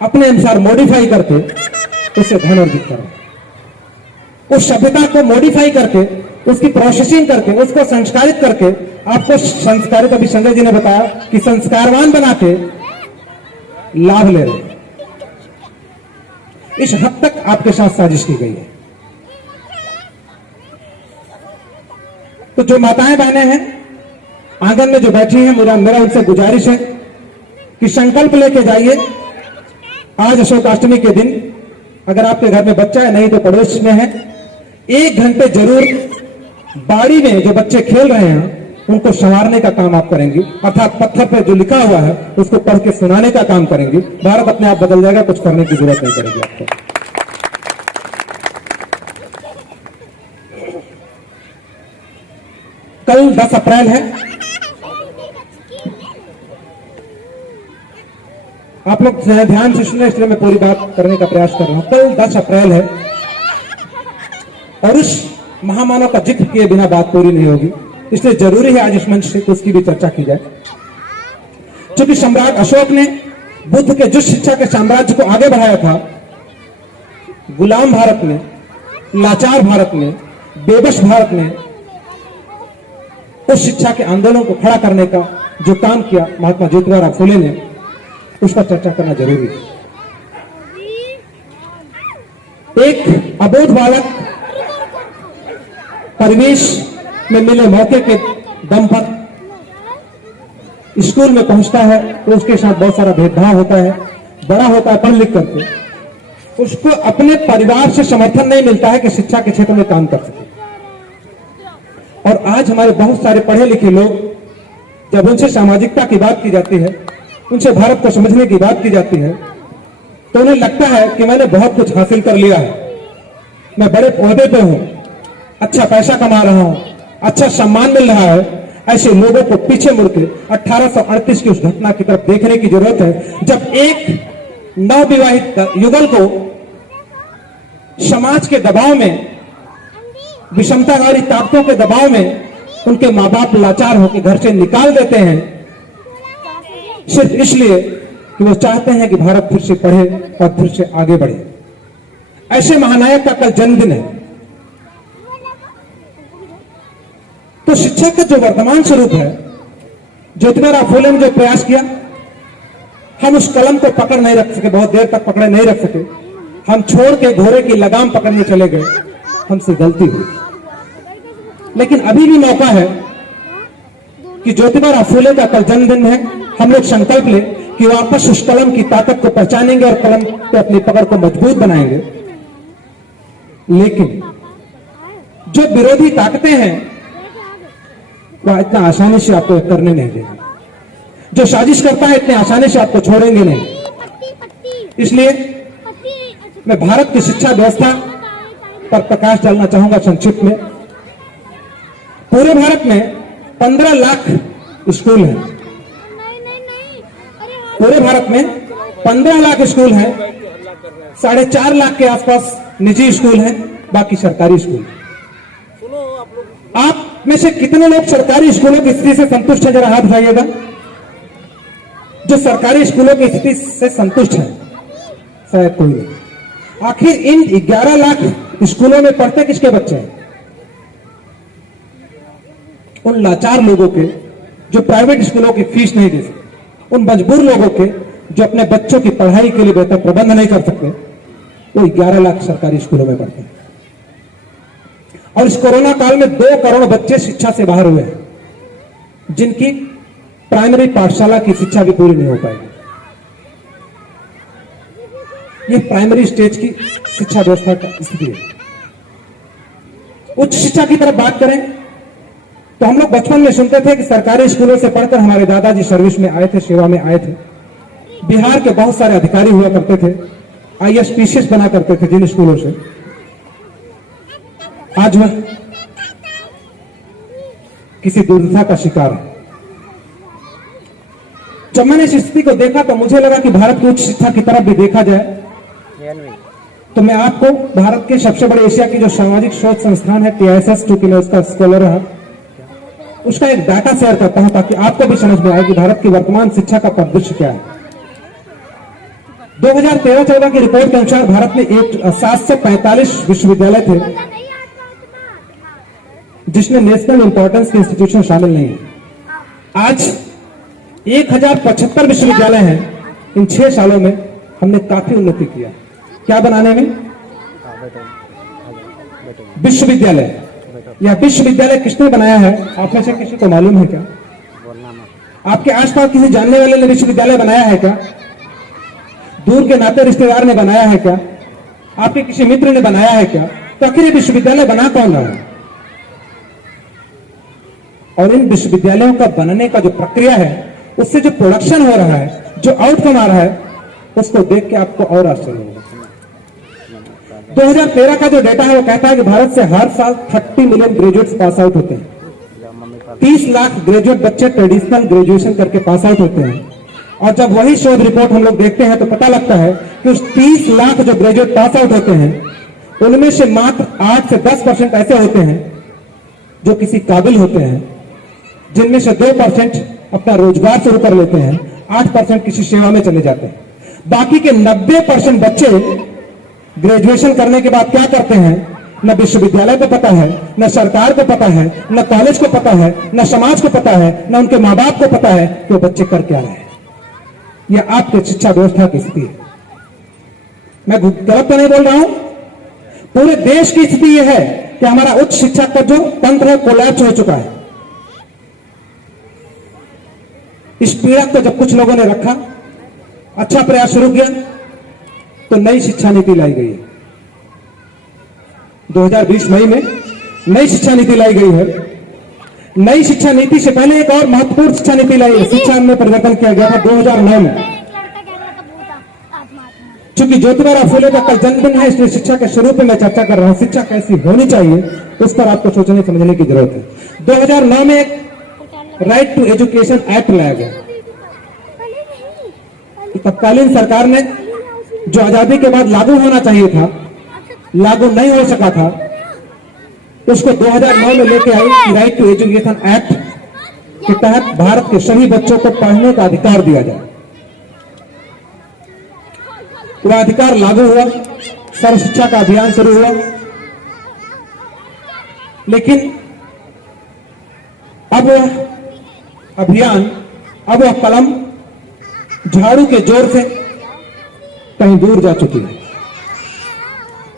अपने अनुसार मॉडिफाई करके उससे धन अर्जित करें। उस सभ्यता को मॉडिफाई करके, उसकी प्रोसेसिंग करके, उसको संस्कारित करके, आपको संस्कारित, अभी संजय जी ने बताया कि संस्कारवान बना के लाभ ले रहे हैं। इस हद तक आपके साथ साजिश की गई है। तो जो माताएं बहनें हैं, आंगन में जो बैठी हैं, मेरा उनसे गुजारिश है कि संकल्प लेके जाइए। आज अशोकाष्टमी के दिन अगर आपके घर में बच्चा है, नहीं तो पड़ोस में है, 1 घंटे जरूर बाड़ी में जो बच्चे खेल रहे हैं उनको संवारने का काम आप करेंगे, अर्थात पत्थर पे जो लिखा हुआ है उसको पढ़ के सुनाने का काम करेंगे। भारत अपने आप बदल जाएगा, कुछ करने की जरूरत नहीं पड़ेगी आपको। कल 10 अप्रैल है। आप लोग ध्यान से सुने, इसलिए मैं पूरी बात करने का प्रयास कर रहा हूं। कल 10 अप्रैल है और उस महामानव का जिक्र किए बिना बात पूरी नहीं होगी, इसलिए जरूरी है आज इस मंच से उसकी भी चर्चा की जाए। क्योंकि सम्राट अशोक ने बुद्ध के जिस शिक्षा के साम्राज्य को आगे बढ़ाया था, गुलाम भारत में, लाचार भारत में, बेबस भारत में उस शिक्षा के आंदोलन को खड़ा करने का जो काम किया महात्मा ज्योतिबा फुले ने, उस पर चर्चा करना जरूरी है। एक अबोध बालक परिवेश में मिले मौके के दम पर स्कूल में पहुंचता है तो उसके साथ बहुत सारा भेदभाव होता है, बड़ा होता है पढ़ लिख करके, उसको अपने परिवार से समर्थन नहीं मिलता है कि शिक्षा के क्षेत्र में काम कर सके। और आज हमारे बहुत सारे पढ़े लिखे लोग, जब उनसे सामाजिकता की बात की जाती है, उनसे भारत को समझने की बात की जाती है, तो उन्हें लगता है कि मैंने बहुत कुछ हासिल कर लिया है, मैं बड़े ओहदे पे हूं, अच्छा पैसा कमा रहा हूं, अच्छा सम्मान मिल रहा है। ऐसे लोगों को पीछे मुड़कर 1838 की उस घटना की तरफ देखने की जरूरत है, जब एक नवविवाहित युगल को समाज के दबाव में, विषमताकारी ताकतों के दबाव में उनके मां बाप लाचार होकर घर से निकाल देते हैं, सिर्फ इसलिए कि वो चाहते हैं कि भारत फिर से पढ़े और फिर से आगे बढ़े। ऐसे महानायक का कल जन्मदिन है। तो शिक्षा का जो वर्तमान स्वरूप है, ज्योतिबा फुले ने जो प्रयास किया, हम उस कलम को पकड़ नहीं रख सके, बहुत देर तक पकड़े नहीं रख सके, हम छोड़ के घोड़े की लगाम पकड़ने चले गए, हमसे गलती हुई। लेकिन अभी भी मौका है कि ज्योतिबा फुले का कल जन्मदिन है, हम लोग संकल्प ले कि वापस उस कलम की ताकत को पहचानेंगे और कलम पे अपनी पकड़ को मजबूत बनाएंगे। लेकिन जो विरोधी ताकतें हैं वह इतना आसानी से आपको करने नहीं देंगे, जो साजिश करता है इतने आसानी से आपको छोड़ेंगे नहीं। इसलिए मैं भारत की शिक्षा व्यवस्था पर प्रकाश डालना चाहूंगा संक्षिप्त में। पूरे भारत में 15 लाख स्कूल हैं, पूरे भारत में 15 लाख स्कूल हैं, 4.5 लाख के आसपास निजी स्कूल हैं, बाकी सरकारी स्कूल। आप में से कितने लोग सरकारी स्कूलों की स्थिति से संतुष्ट हैं? जरा हाथ उठाइएगा। जो सरकारी स्कूलों की स्थिति से संतुष्ट है, शायद कोई नहीं। आखिर इन 11 लाख स्कूलों में पढ़ते किसके बच्चे हैं? उन लाचार लोगों के जो प्राइवेट स्कूलों की फीस नहीं दे सकते, उन मजबूर लोगों के जो अपने बच्चों की पढ़ाई के लिए बेहतर प्रबंध नहीं कर सकते, वो 11 लाख सरकारी स्कूलों में पढ़ते हैं। और इस कोरोना काल में 2 करोड़ बच्चे शिक्षा से बाहर हुए हैं, जिनकी प्राइमरी पाठशाला की शिक्षा भी पूरी नहीं हो पाएगी। ये प्राइमरी स्टेज की शिक्षा व्यवस्था का स्थिति है। उच्च शिक्षा की तरफ बात करें तो हम लोग बचपन में सुनते थे कि सरकारी स्कूलों से पढ़कर हमारे दादाजी सर्विस में आए थे, सेवा में आए थे। बिहार के बहुत सारे अधिकारी हुआ करते थे, IAS PCS बना करते थे जिन स्कूलों से। आज वह किसी दुर्दशा का शिकार है। जब मैंने इस स्थिति को देखा तो मुझे लगा कि भारत की उच्च शिक्षा की तरफ भी देखा जाए, तो मैं आपको भारत के सबसे बड़े एशिया की जो सामाजिक शोध संस्थान है TISS, चूंकि मैं उसका स्कॉलर रहा, उसका एक डाटा शेयर करता हूं ताकि आपको भी समझ में आए कि भारत की वर्तमान शिक्षा का परिदृश्य क्या है। 2013-14 की रिपोर्ट के अनुसार भारत में 745 विश्वविद्यालय थे जिसमें नेशनल इंपॉर्टेंस के इंस्टीट्यूशन शामिल नहीं है। आज 1075 विश्वविद्यालय हैं। इन 6 सालों में हमने काफी उन्नति किया। क्या बनाने में? विश्वविद्यालय। यह विश्वविद्यालय किसने बनाया है? आप में से किसी को मालूम है क्या? आपके आसपास किसी जानने वाले ने विश्वविद्यालय बनाया है क्या? दूर के नाते रिश्तेदार ने बनाया है क्या? आपके किसी मित्र ने बनाया है क्या? तो आखिर ये विश्वविद्यालय बना कौन रहा है? और इन विश्वविद्यालयों का बनने का जो प्रक्रिया है, उससे जो प्रोडक्शन हो रहा है, जो आउटकम आ रहा है, उसको देख के आपको और आश्चर्य होगा। 2013 का जो डेटा है वो कहता है कि भारत से हर साल 30 मिलियन ग्रेजुएट्स पास आउट होते हैं। 30 लाख ग्रेजुएट बच्चे ट्रेडिशनल ग्रेजुएशन करके पास आउट होते हैं। और जब वही शोध रिपोर्ट हम लोग देखते हैं तो पता लगता है कि उस 30 लाख जो ग्रेजुएट पास आउट होते हैं, उनमें से मात्र 8 से 10% ऐसे होते हैं जो किसी काबिल होते हैं, जिनमें से 2% अपना रोजगार शुरू कर लेते हैं, 8% किसी सेवा में चले जाते हैं। बाकी के 90% बच्चे ग्रेजुएशन करने के बाद क्या करते हैं, न विश्वविद्यालय को पता है, न सरकार को पता है, न कॉलेज को पता है, न समाज को पता है, न उनके माँ बाप को पता है कि वो बच्चे कर क्या रहे हैं। यह आपकी शिक्षा व्यवस्था की स्थिति है। मैं गलत तो नहीं बोल रहा हूं। पूरे देश की स्थिति यह है कि हमारा उच्च शिक्षा का जो तंत्र है कोलैप्स हो चुका है। इस पीड़ा को जब कुछ लोगों ने रखा, अच्छा प्रयास शुरू किया, तो नई शिक्षा नीति लाई गई है। 2020 मई में नई शिक्षा नीति लाई गई है। नई शिक्षा नीति से पहले एक और महत्वपूर्ण शिक्षा नीति लाई गई, शिक्षा में परिवर्तन किया गया था 2009 में। चूंकि ज्योतिबा फुले का कल जन्मदिन है, इसलिए शिक्षा के स्वरूप में मैं चर्चा कर रहा हूं। शिक्षा कैसी होनी चाहिए उस पर आपको सोचने समझने की जरूरत है। 2009 में एक राइट टू एजुकेशन एक्ट लाया गया। तत्कालीन सरकार ने जो आजादी के बाद लागू होना चाहिए था, लागू नहीं हो सका था, उसको 2009 में लेके आई। राइट टू एजुकेशन एक्ट के तहत भारत के सभी बच्चों को पढ़ने का अधिकार दिया जाए। वह अधिकार लागू हुआ, सर्व शिक्षा का अभियान शुरू हुआ। लेकिन अब वह अभियान, अब वह कलम झाड़ू के जोर से कहीं दूर जा चुकी है।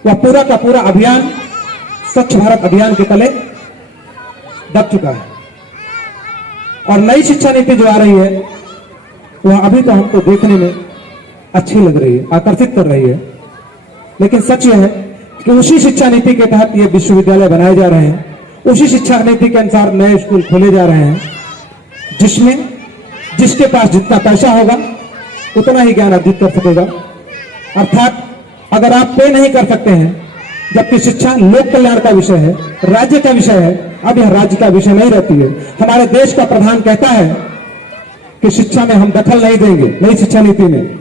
वह पूरा का पूरा अभियान स्वच्छ भारत अभियान के तले दब चुका है। और नई शिक्षा नीति जो आ रही है, वह अभी तो हमको देखने में अच्छी लग रही है, आकर्षित कर रही है। लेकिन सच यह है कि उसी शिक्षा नीति के तहत ये विश्वविद्यालय बनाए जा रहे हैं, उसी शिक्षा नीति के अनुसार नए स्कूल खोले जा रहे हैं, जिसमें जिसके पास जितना पैसा होगा उतना ही ज्ञान अर्जित कर सकेगा। अर्थात अगर आप पे नहीं कर सकते हैं, जबकि शिक्षा लोक कल्याण का विषय है, राज्य का विषय है, अब यह राज्य का विषय नहीं रहती है। हमारे देश का प्रधान कहता है कि शिक्षा में हम दखल नहीं देंगे। नई शिक्षा नीति में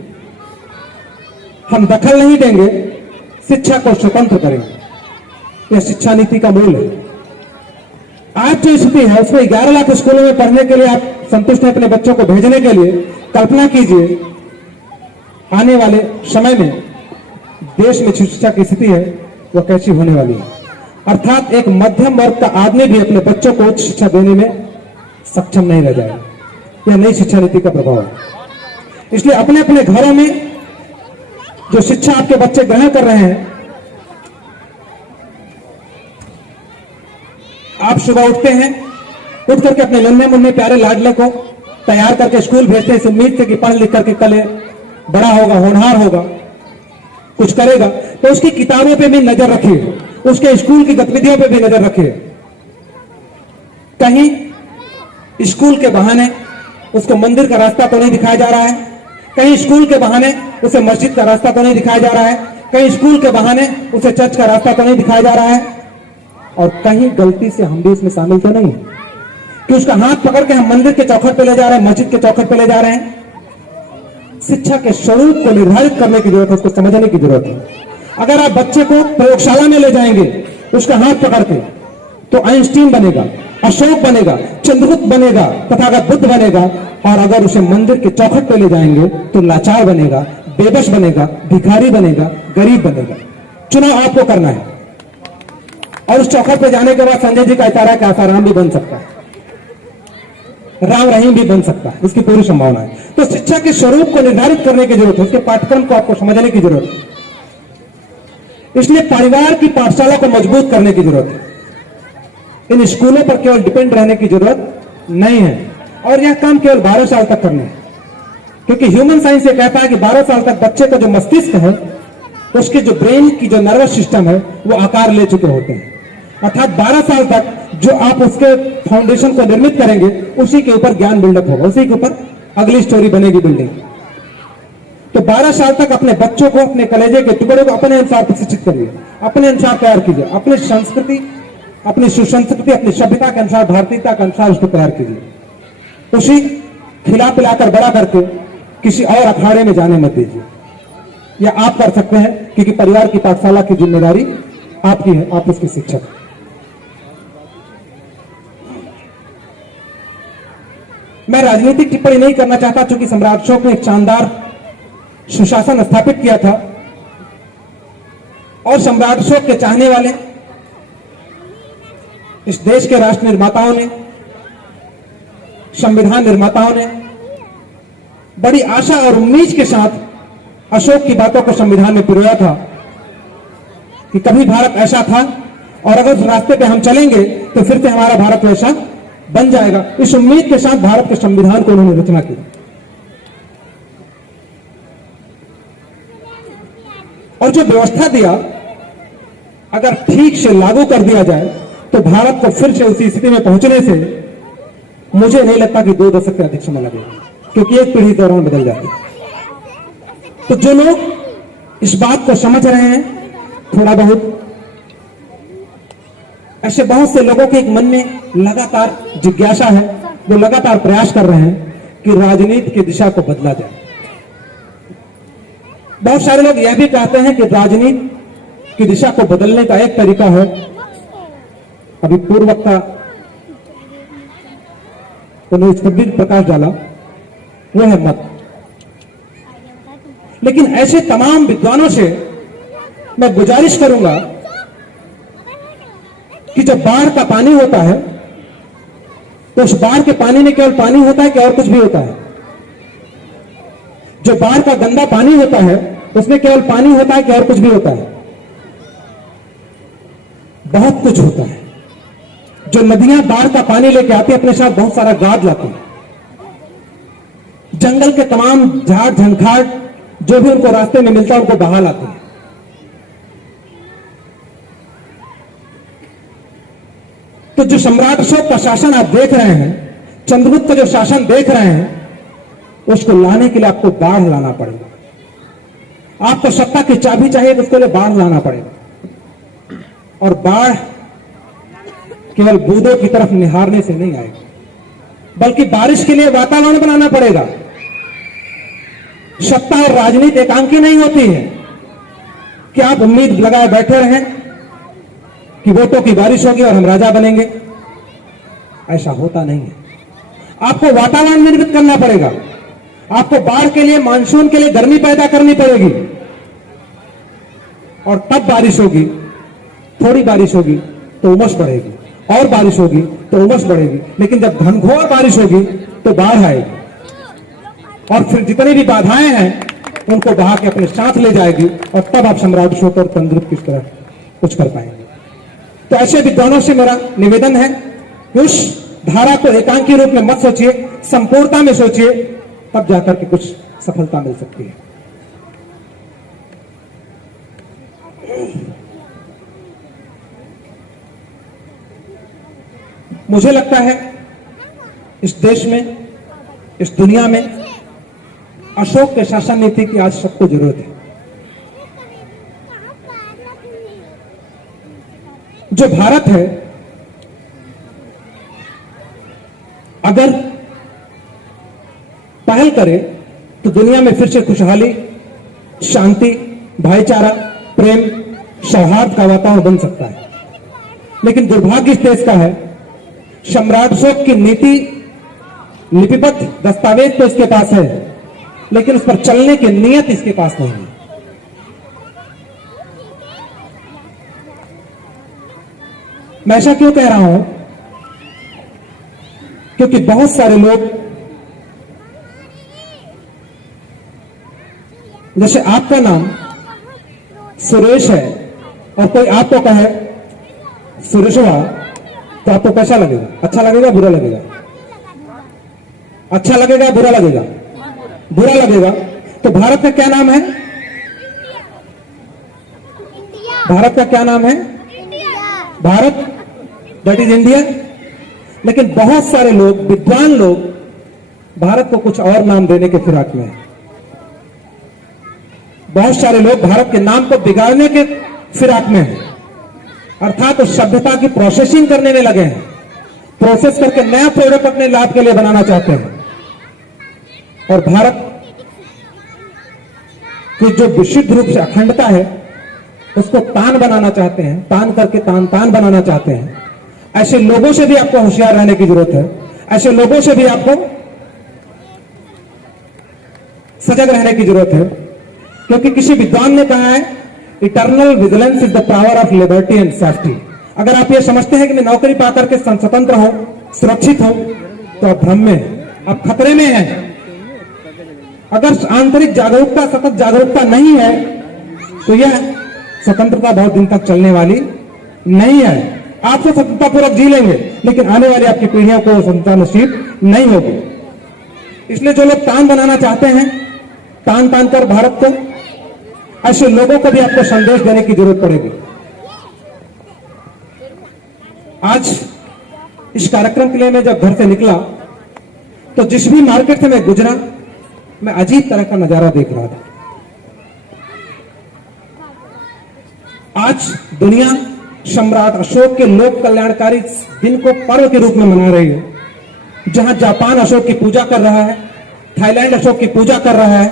हम दखल नहीं देंगे, शिक्षा को स्वतंत्र करेंगे। यह शिक्षा नीति का मूल है। आज जो स्थिति है उसमें 11 लाख स्कूलों में पढ़ने के लिए आप संतुष्ट हैं अपने बच्चों को भेजने के लिए। कल्पना कीजिए आने वाले समय में देश में शिक्षा की स्थिति है वह कैसी होने वाली है। अर्थात एक मध्यम वर्ग का आदमी भी अपने बच्चों को उच्च शिक्षा देने में सक्षम नहीं रह जाएगा। यह नई शिक्षा नीति का प्रभाव है। इसलिए अपने अपने घरों में जो शिक्षा आपके बच्चे ग्रहण कर रहे हैं, आप सुबह उठते हैं, उठ करके अपने नन्हे मुन्ने प्यारे लाडले को तैयार करके स्कूल भेजते हैं इस उम्मीद से कि पढ़ लिख करके कल बड़ा होगा, होनहार होगा, कुछ करेगा। तो उसकी किताबों पे भी नजर रखिए, उसके स्कूल की गतिविधियों पे भी नजर रखिए। कहीं स्कूल के बहाने उसको मंदिर का रास्ता तो नहीं दिखाया जा रहा है, कहीं स्कूल के बहाने उसे मस्जिद का रास्ता तो नहीं दिखाया जा रहा है, कहीं स्कूल के बहाने उसे चर्च का रास्ता तो नहीं दिखाया जा रहा है। और कहीं गलती से हम भी इसमें शामिल तो नहीं है कि उसका हाथ पकड़ के हम मंदिर के चौखट पे ले जा रहे हैं, मस्जिद के चौखट पे ले जा रहे हैं। शिक्षा के स्वरूप को निर्धारित करने की जरूरत है, उसको समझने की जरूरत है। अगर आप बच्चे को प्रयोगशाला में ले जाएंगे उसका हाथ पकड़ के, तो आइंस्टीन बनेगा, अशोक बनेगा, चंद्रगुप्त बनेगा, तथागत बुद्ध बनेगा। और अगर उसे मंदिर के चौखट पे ले जाएंगे तो लाचार बनेगा, बेबस बनेगा, भिखारी बनेगा, गरीब बनेगा। चुनाव आपको करना है। और उस चौखट पे जाने के बाद संजय जी का इशारा का आसाराम भी बन सकता है, राम रहीम भी बन सकता है, इसकी पूरी संभावना है। तो शिक्षा के स्वरूप को निर्धारित करने की जरूरत है, उसके पाठ्यक्रम को आपको समझने की जरूरत है। इसलिए परिवार की पाठशाला को मजबूत करने की जरूरत है। इन स्कूलों पर केवल डिपेंड रहने की जरूरत नहीं है। और यह काम केवल 12 साल तक करना है, क्योंकि ह्यूमन साइंस ये कहता है कि 12 साल तक बच्चे का जो मस्तिष्क है, उसके जो ब्रेन की जो नर्वस सिस्टम है वो आकार ले चुके होते हैं। अर्थात 12 साल तक जो आप उसके फाउंडेशन को निर्मित करेंगे, उसी के ऊपर ज्ञान बिल्डअप होगा, उसी के ऊपर अगली स्टोरी बनेगी बिल्डिंग। तो 12 साल तक अपने बच्चों को, अपने कलेजे के टुकड़े को अपने अनुसार प्रशिक्षित करिए, अपने अनुसार तैयार कीजिए, अपनी संस्कृति, अपनी सुसंस्कृति, अपनी सभ्यता के अनुसार, भारतीयता के अनुसार उसको तैयार कीजिए। उसी खिला पिलाकर बड़ा करके किसी और अखाड़े में जाने मत दीजिए। यह आप कर सकते हैं, क्योंकि परिवार की पाठशाला की जिम्मेदारी आपकी है, आप उसके शिक्षक। मैं राजनीतिक टिप्पणी नहीं करना चाहता, क्योंकि सम्राट अशोक ने एक शानदार सुशासन स्थापित किया था, और सम्राट अशोक के चाहने वाले, इस देश के राष्ट्र निर्माताओं ने, संविधान निर्माताओं ने बड़ी आशा और उम्मीद के साथ अशोक की बातों को संविधान में पिरोया था कि कभी भारत ऐसा था, और अगर उस रास्ते पे हम चलेंगे तो फिर से हमारा भारत वैसा बन जाएगा। इस उम्मीद के साथ भारत के संविधान को उन्होंने रचना की, और जो व्यवस्था दिया, अगर ठीक से लागू कर दिया जाए तो भारत को फिर से उसी स्थिति में पहुंचने से मुझे नहीं लगता कि 2 दशक से अधिक समय लगेगा, क्योंकि एक पीढ़ी दौरान बदल जाती है। तो जो लोग इस बात को समझ रहे हैं, थोड़ा बहुत, ऐसे बहुत से लोगों के एक मन में लगातार जिज्ञासा है, वो लगातार प्रयास कर रहे हैं कि राजनीति की दिशा को बदला जाए। बहुत सारे लोग यह भी कहते हैं कि राजनीति की दिशा को बदलने का एक तरीका है, अभी पूर्व वक्ता उन्होंने इस पर भी प्रकाश डाला, वो है मत। लेकिन ऐसे तमाम विद्वानों से मैं गुजारिश करूंगा कि जब बाढ़ का पानी होता है तो उस बाढ़ के पानी में केवल पानी होता है कि और कुछ भी होता है? जो बाढ़ का गंदा पानी होता है उसमें केवल पानी होता है कि और कुछ भी होता है? बहुत कुछ होता है। जो नदियां बाढ़ का पानी लेके आती है, अपने साथ बहुत सारा गाद लाती है। जंगल के तमाम झाड़ झंखाड़ जो भी उनको रास्ते में मिलता है उनको बहा लाती है। तो जो सम्राट अशोक का शासन आप देख रहे हैं, चंद्रगुप्त का जो शासन देख रहे हैं, उसको लाने के लिए आपको बाढ़ लाना पड़ेगा। आपको सत्ता की चाबी चाहिए तो उसके लिए बाढ़ लाना पड़ेगा, और बाढ़ केवल बूंदों की तरफ निहारने से नहीं आएगा, बल्कि बारिश के लिए वातावरण बनाना पड़ेगा। सत्ता और राजनीति एकांकी नहीं होती है कि आप उम्मीद लगाए बैठे रहें कि वोटों की बारिश होगी और हम राजा बनेंगे। ऐसा होता नहीं है। आपको वातावरण निर्मित करना पड़ेगा। आपको बाढ़ के लिए, मानसून के लिए गर्मी पैदा करनी पड़ेगी, और तब बारिश होगी। थोड़ी बारिश होगी तो उमस बढ़ेगी, और बारिश होगी तो उमस बढ़ेगी, लेकिन जब घनघोर बारिश होगी तो बाढ़ आएगी, और फिर जितनी भी बाधाएं हैं उनको बहा के अपने साथ ले जाएगी, और तब आप सम्राट अशोक और चंद्रगुप्त किस तरह कुछ कर पाएंगे। तो ऐसे विद्वानों से मेरा निवेदन है कि उस धारा को एकांकी रूप में मत सोचिए, संपूर्णता में सोचिए, तब जाकर के कुछ सफलता मिल सकती है। मुझे लगता है इस देश में, इस दुनिया में अशोक के शासन नीति की आज सबको जरूरत है। जो भारत है, अगर पहल करे तो दुनिया में फिर से खुशहाली, शांति, भाईचारा, प्रेम, सौहार्द का वातावरण बन सकता है। लेकिन दुर्भाग्य इस देश का है, सम्राट अशोक की नीति लिपिबद्ध दस्तावेज तो इसके पास है, लेकिन उस पर चलने की नीयत इसके पास नहीं है। मैं ऐसा क्यों कह रहा हूं? क्योंकि बहुत सारे लोग, जैसे आपका नाम सुरेश है और कोई आपको कहे सुरेशवा, तो आपको कैसा लगेगा? अच्छा लगेगा, बुरा लगेगा? अच्छा लगेगा बुरा लगेगा? बुरा लगेगा। तो भारत का क्या नाम है? भारत का क्या नाम है? Bharat, that is India. लेकिन बहुत सारे लोग, विद्वान लोग, भारत को कुछ और नाम देने के फिराक में हैं। बहुत सारे लोग भारत के नाम को बिगाड़ने के फिराक में हैं, अर्थात उस सभ्यता की प्रोसेसिंग करने में लगे हैं, प्रोसेस करके नया प्रोडक्ट अपने लाभ के लिए बनाना चाहते हैं। और भारत की जो विशुद्ध रूप से अखंडता है उसको तान बनाना चाहते हैं, तान करके तान तान बनाना चाहते हैं। ऐसे लोगों से भी आपको होशियार रहने की जरूरत है, ऐसे लोगों से भी आपको सजग रहने की जरूरत है। क्योंकि किसी विद्वान ने कहा है, eternal vigilance is the power of liberty and safety. अगर आप ये समझते हैं कि मैं नौकरी पाकर के स्वतंत्र हूं, सुरक्षित हूं, तो आप भ्रम में हैं, आप खतरे में हैं। अगर आंतरिक जागरूकता, सतत जागरूकता नहीं है तो यह स्वतंत्रता बहुत दिन तक चलने वाली नहीं है। आप तो स्वतंत्रतापूर्वक जी लेंगे, लेकिन आने वाली आपकी पीढ़ियों को स्वतंत्रता नसीब नहीं होगी। इसलिए जो लोग तान बनाना चाहते हैं, तान तान कर भारत को, ऐसे लोगों को भी आपको संदेश देने की जरूरत पड़ेगी। आज इस कार्यक्रम के लिए मैं जब घर से निकला तो जिस भी मार्केट से मैं गुजरा, मैं अजीब तरह का नजारा देख रहा था। आज दुनिया सम्राट अशोक के लोक कल्याणकारी दिन को पर्व के रूप में मना रही है। जहां जापान अशोक की पूजा कर रहा है, थाईलैंड अशोक की पूजा कर रहा है,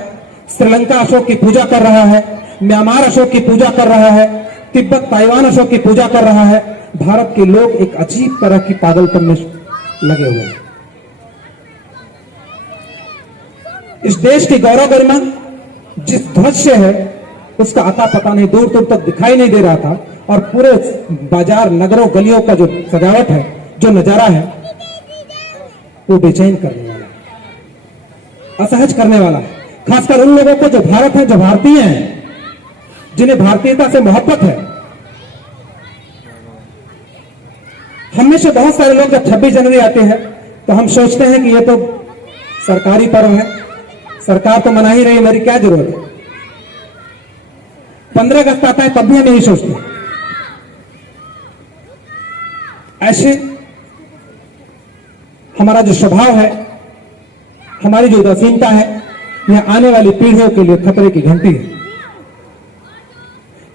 श्रीलंका अशोक की पूजा कर रहा है, म्यांमार अशोक की पूजा कर रहा है, तिब्बत ताइवान अशोक की पूजा कर रहा है। भारत के लोग एक अजीब तरह की पागलपन में लगे हुए हैं। इस देश की गौरव गरिमा जिस ध्वज से है उसका अता पता नहीं, दूर दूर तक दिखाई नहीं दे रहा था। और पूरे बाजार, नगरों, गलियों का जो सजावट है, जो नजारा है, वो बेचैन करने वाला है, असहज करने वाला है। खासकर उन लोगों को जो भारत है, जो भारतीय हैं, जिन्हें भारतीयता से मोहब्बत है। हम में से बहुत सारे लोग जब 26 जनवरी आते हैं तो हम सोचते हैं कि ये तो सरकारी पर्व है, सरकार तो मना ही रही, मेरी क्या जरूरत है। 15 अगस्त आता है तब भी हम यही सोचते हैं। ऐसे हमारा जो स्वभाव है, हमारी जो उदासीनता है, यह आने वाली पीढ़ियों के लिए खतरे की घंटी है।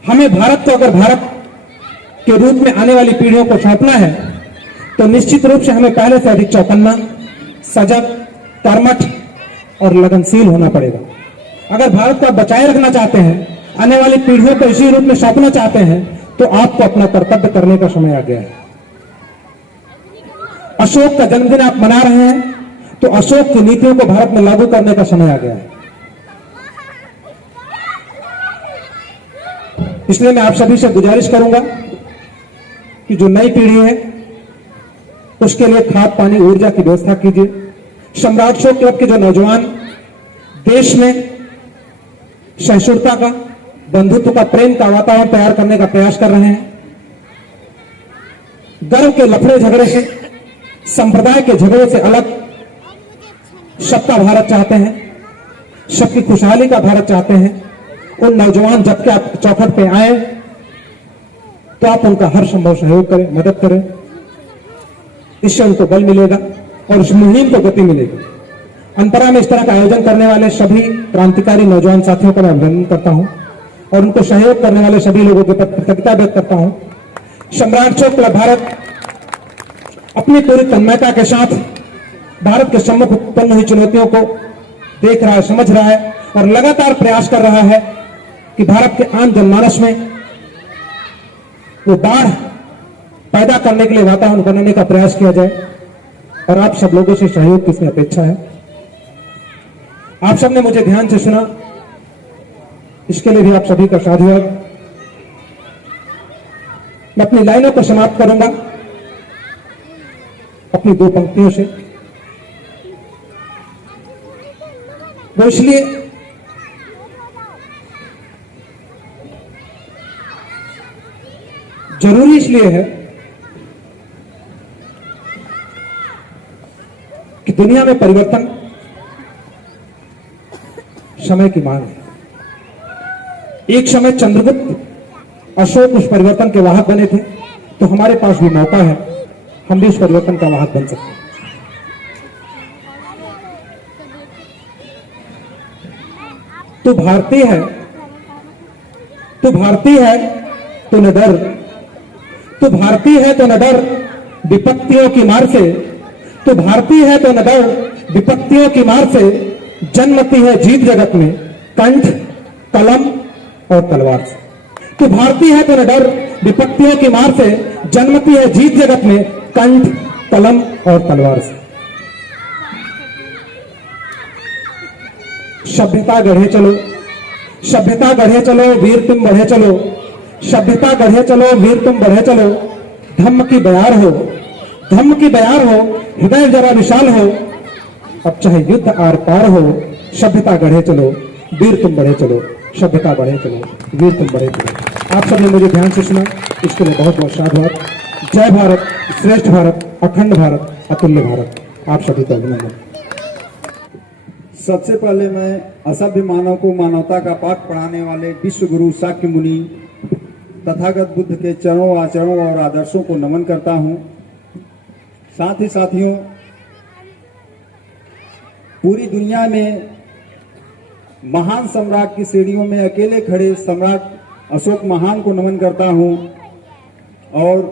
हमें भारत को अगर भारत के रूप में आने वाली पीढ़ियों को सौंपना है तो निश्चित रूप से हमें पहले से अधिक चौकन्ना, सजग, कर्मठ और लगनशील होना पड़ेगा। अगर भारत को बचाए रखना चाहते हैं, आने वाली पीढ़ियों को इसी रूप में सौंपना चाहते हैं, तो आपको अपना कर्तव्य करने का समय आ गया है। अशोक का जन्मदिन आप मना रहे हैं तो अशोक की नीतियों को भारत में लागू करने का समय आ गया है। इसलिए मैं आप सभी से गुजारिश करूंगा कि जो नई पीढ़ी है उसके लिए खाद, पानी, ऊर्जा की व्यवस्था कीजिए। सम्राट अशोक क्लब के जो नौजवान देश में सहिष्णुता का, बंधुत्व का, प्रेम का वातावरण तैयार करने का प्रयास कर रहे हैं, गर्व के लफड़े झगड़े से, संप्रदाय के झगड़े से अलग सबका भारत चाहते हैं, सबकी खुशहाली का भारत चाहते हैं। उन नौजवान जबकि आप चौखट पे आए तो आप उनका हर संभव सहयोग करें, मदद करें। इससे उनको बल मिलेगा और उस मुहिम को गति मिलेगी। अंतरा में इस तरह का आयोजन करने वाले सभी क्रांतिकारी नौजवान साथियों का मैं अभिनंदन करता हूं और उनको सहयोग करने वाले सभी लोगों के प्रति कृतज्ञता व्यक्त करता हूं। सम्राट अशोक क्लब भारत अपनी पूरी तन्मयता के साथ भारत के सम्मुख उत्पन्न हुई चुनौतियों को देख रहा है, समझ रहा है और लगातार प्रयास कर रहा है कि भारत के आम जनमानस में वो बाढ़ पैदा करने के लिए वातावरण बनाने का प्रयास किया जाए। और आप सब लोगों से सहयोग की इसमें अपेक्षा है। आप सबने मुझे ध्यान से सुना, इसके लिए भी आप सभी का साधुवाद। मैं अपनी लाइनों को समाप्त करूंगा अपनी 2 पंक्तियों से। वो इसलिए जरूरी इसलिए है कि दुनिया में परिवर्तन समय की मांग है। एक समय चंद्रगुप्त अशोक उस परिवर्तन के वाहक बने थे, तो हमारे पास भी मौका है, हम भी उस परिवर्तन का वाहक बन सकते हैं। तू भारतीय है, तू भारतीय है तो न डर, तू भारतीय है तो न डर विपत्तियों की मार से, तू भारतीय है तो न डर विपत्तियों की मार से, जन्मती है जीत जगत में कंठ कलम और तलवार से। तू भारतीय है तो न डर विपत्तियों की मार से, जन्मती है जीत जगत में कंठ कलम और तलवार से। सभ्यता गढ़े चलो, सभ्यता गढ़े चलो, वीर तुम बढ़े चलो, सभ्यता गढ़े चलो, वीर तुम बढ़े चलो, धम्म की बयार हो, धम्म की बयार हो, हृदय जरा विशाल हो, अब चाहे युद्ध आर पार हो, सभ्यता गढ़े चलो, वीर तुम बढ़े चलो, सभ्यता बढ़े चलो, वीर तुम बढ़े चलो। आप सबने मुझे ध्यान से सुना, इसके लिए बहुत बहुत साधुवाद। जय भारत, श्रेष्ठ भारत, अखंड भारत, अतुल्य भारत। आप सभी को अभिनंदन। सबसे पहले मैं असभ्य मानव को मानवता का पाठ पढ़ाने वाले विश्व गुरु शाक्य मुनि तथागत बुद्ध के चरणों, आचरणों और आदर्शों को नमन करता हूं। साथ ही साथियों, पूरी दुनिया में महान सम्राट की श्रेणियों में अकेले खड़े सम्राट अशोक महान को नमन करता हूं और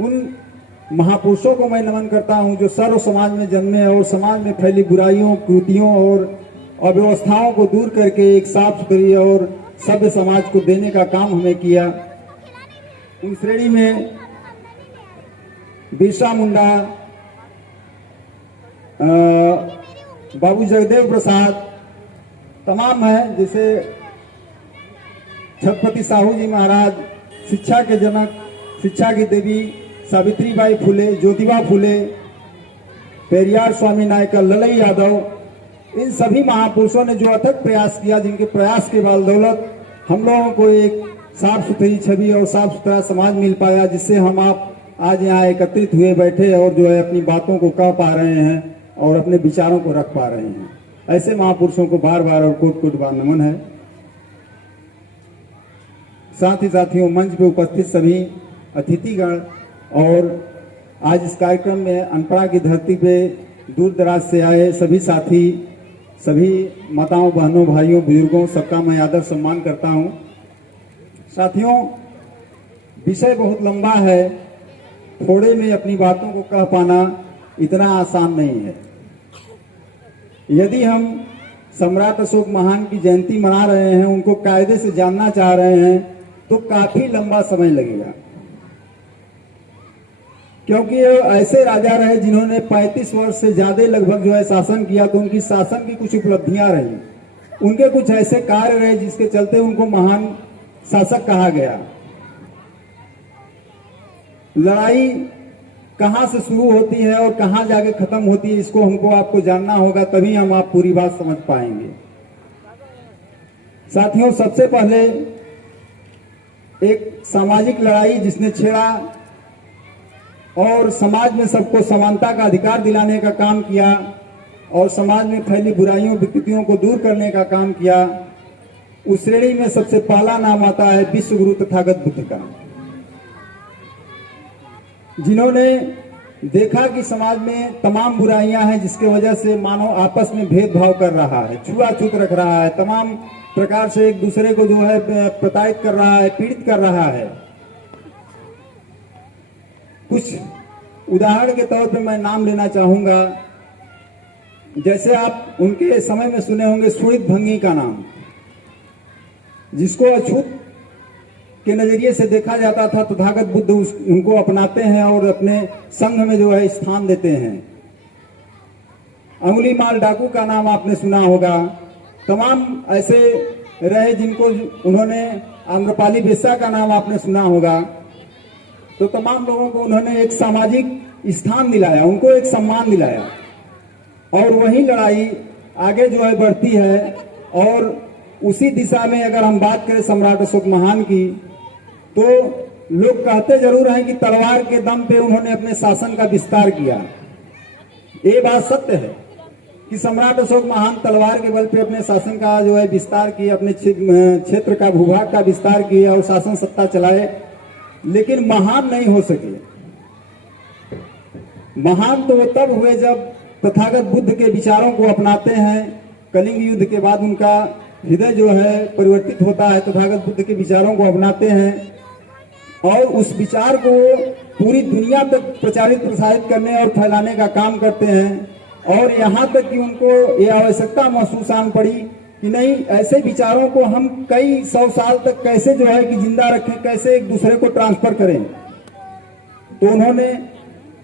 उन महापुरुषों को मैं नमन करता हूं जो सर्व समाज में जन्मे और समाज में फैली बुराइयों, कुरीतियों और अव्यवस्थाओं को दूर करके एक साफ सुथरी और सभ्य समाज को देने का काम हमें किया। उन श्रेणी में बिरसा मुंडा, बाबू जगदेव प्रसाद तमाम हैं, जैसे छत्रपति साहू जी महाराज, शिक्षा के जनक, शिक्षा की देवी सावित्रीबाई फुले, ज्योतिबा फुले, पेरियार स्वामी नायकर, ललई यादव, इन सभी महापुरुषों ने जो अथक प्रयास किया, जिनके प्रयास के बदौलत हम लोगों को एक साफ सुथरी छवि और साफ सुथरा समाज मिल पाया, जिससे हम आप आज यहाँ एकत्रित हुए बैठे और जो है अपनी बातों को कह पा रहे हैं और अपने विचारों को रख पा रहे हैं। ऐसे महापुरुषों को बार बार और कोट कोट बार नमन है। साथ ही साथियों, मंच पे उपस्थित सभी अतिथिगण और आज इस कार्यक्रम में अनपरा की धरती पे दूर दराज से आए सभी साथी, सभी माताओं, बहनों, भाइयों, बुजुर्गों, सबका मैं आदर सम्मान करता हूं। साथियों, विषय बहुत लंबा है, थोड़े में अपनी बातों को कह पाना इतना आसान नहीं है। यदि हम सम्राट अशोक महान की जयंती मना रहे हैं, उनको कायदे से जानना चाह रहे हैं, तो काफी लंबा समय लगेगा, क्योंकि ये ऐसे राजा रहे जिन्होंने 35 वर्ष से ज्यादा लगभग जो है शासन किया। तो उनकी शासन की कुछ उपलब्धियां रही, उनके कुछ ऐसे कार्य रहे जिसके चलते उनको महान शासक कहा गया। लड़ाई कहां से शुरू होती है और कहां जाके खत्म होती है, इसको हमको आपको जानना होगा, तभी हम आप पूरी बात समझ पाएंगे। साथियों, सबसे पहले एक सामाजिक लड़ाई जिसने छेड़ा और समाज में सबको समानता का अधिकार दिलाने का काम किया और समाज में फैली बुराइयों, विकृतियों को दूर करने का काम किया, उस श्रेणी में सबसे पहला नाम आता है विश्व गुरु तथागत बुद्ध का, जिन्होंने देखा कि समाज में तमाम बुराइयां हैं जिसके वजह से मानव आपस में भेदभाव कर रहा है, छुआछूत रख रहा है, तमाम प्रकार से एक दूसरे को जो है प्रताड़ित कर रहा है, पीड़ित कर रहा है। कुछ उदाहरण के तौर पे मैं नाम लेना चाहूंगा। जैसे आप उनके समय में सुने होंगे सुड़ित भंगी का नाम, जिसको अछूत के नजरिए से देखा जाता था, तथागत बुद्ध उनको अपनाते हैं और अपने संघ में जो है स्थान देते हैं। अंगुली माल डाकू का नाम आपने सुना होगा। तमाम ऐसे रहे जिनको उन्होंने, आम्रपाली बेस्सा का नाम आपने सुना होगा। तो तमाम लोगों को उन्होंने एक सामाजिक स्थान दिलाया, उनको एक सम्मान दिलाया, और वही लड़ाई आगे जो है बढ़ती है। और उसी दिशा में अगर हम बात करें सम्राट अशोक महान की, तो लोग कहते जरूर हैं कि तलवार के दम पे उन्होंने अपने शासन का विस्तार किया। ये बात सत्य है, कि सम्राट अशोक महान तलवार के बल पे अपने शासन का जो है विस्तार किए, अपने क्षेत्र का भूभाग का विस्तार किए और शासन सत्ता चलाए, लेकिन महान नहीं हो सके। महान तो वो तब हुए जब तथागत बुद्ध के विचारों को अपनाते हैं। कलिंग युद्ध के बाद उनका हृदय जो है परिवर्तित होता है, तथागत बुद्ध के विचारों को अपनाते हैं और उस विचार को पूरी दुनिया तक प्रचारित प्रसारित करने और फैलाने का काम करते हैं। और यहाँ तक कि उनको ये आवश्यकता महसूस आन पड़ी कि नहीं, ऐसे विचारों को हम कई 100 साल तक कैसे जो है कि जिंदा रखें, कैसे एक दूसरे को ट्रांसफर करें। तो उन्होंने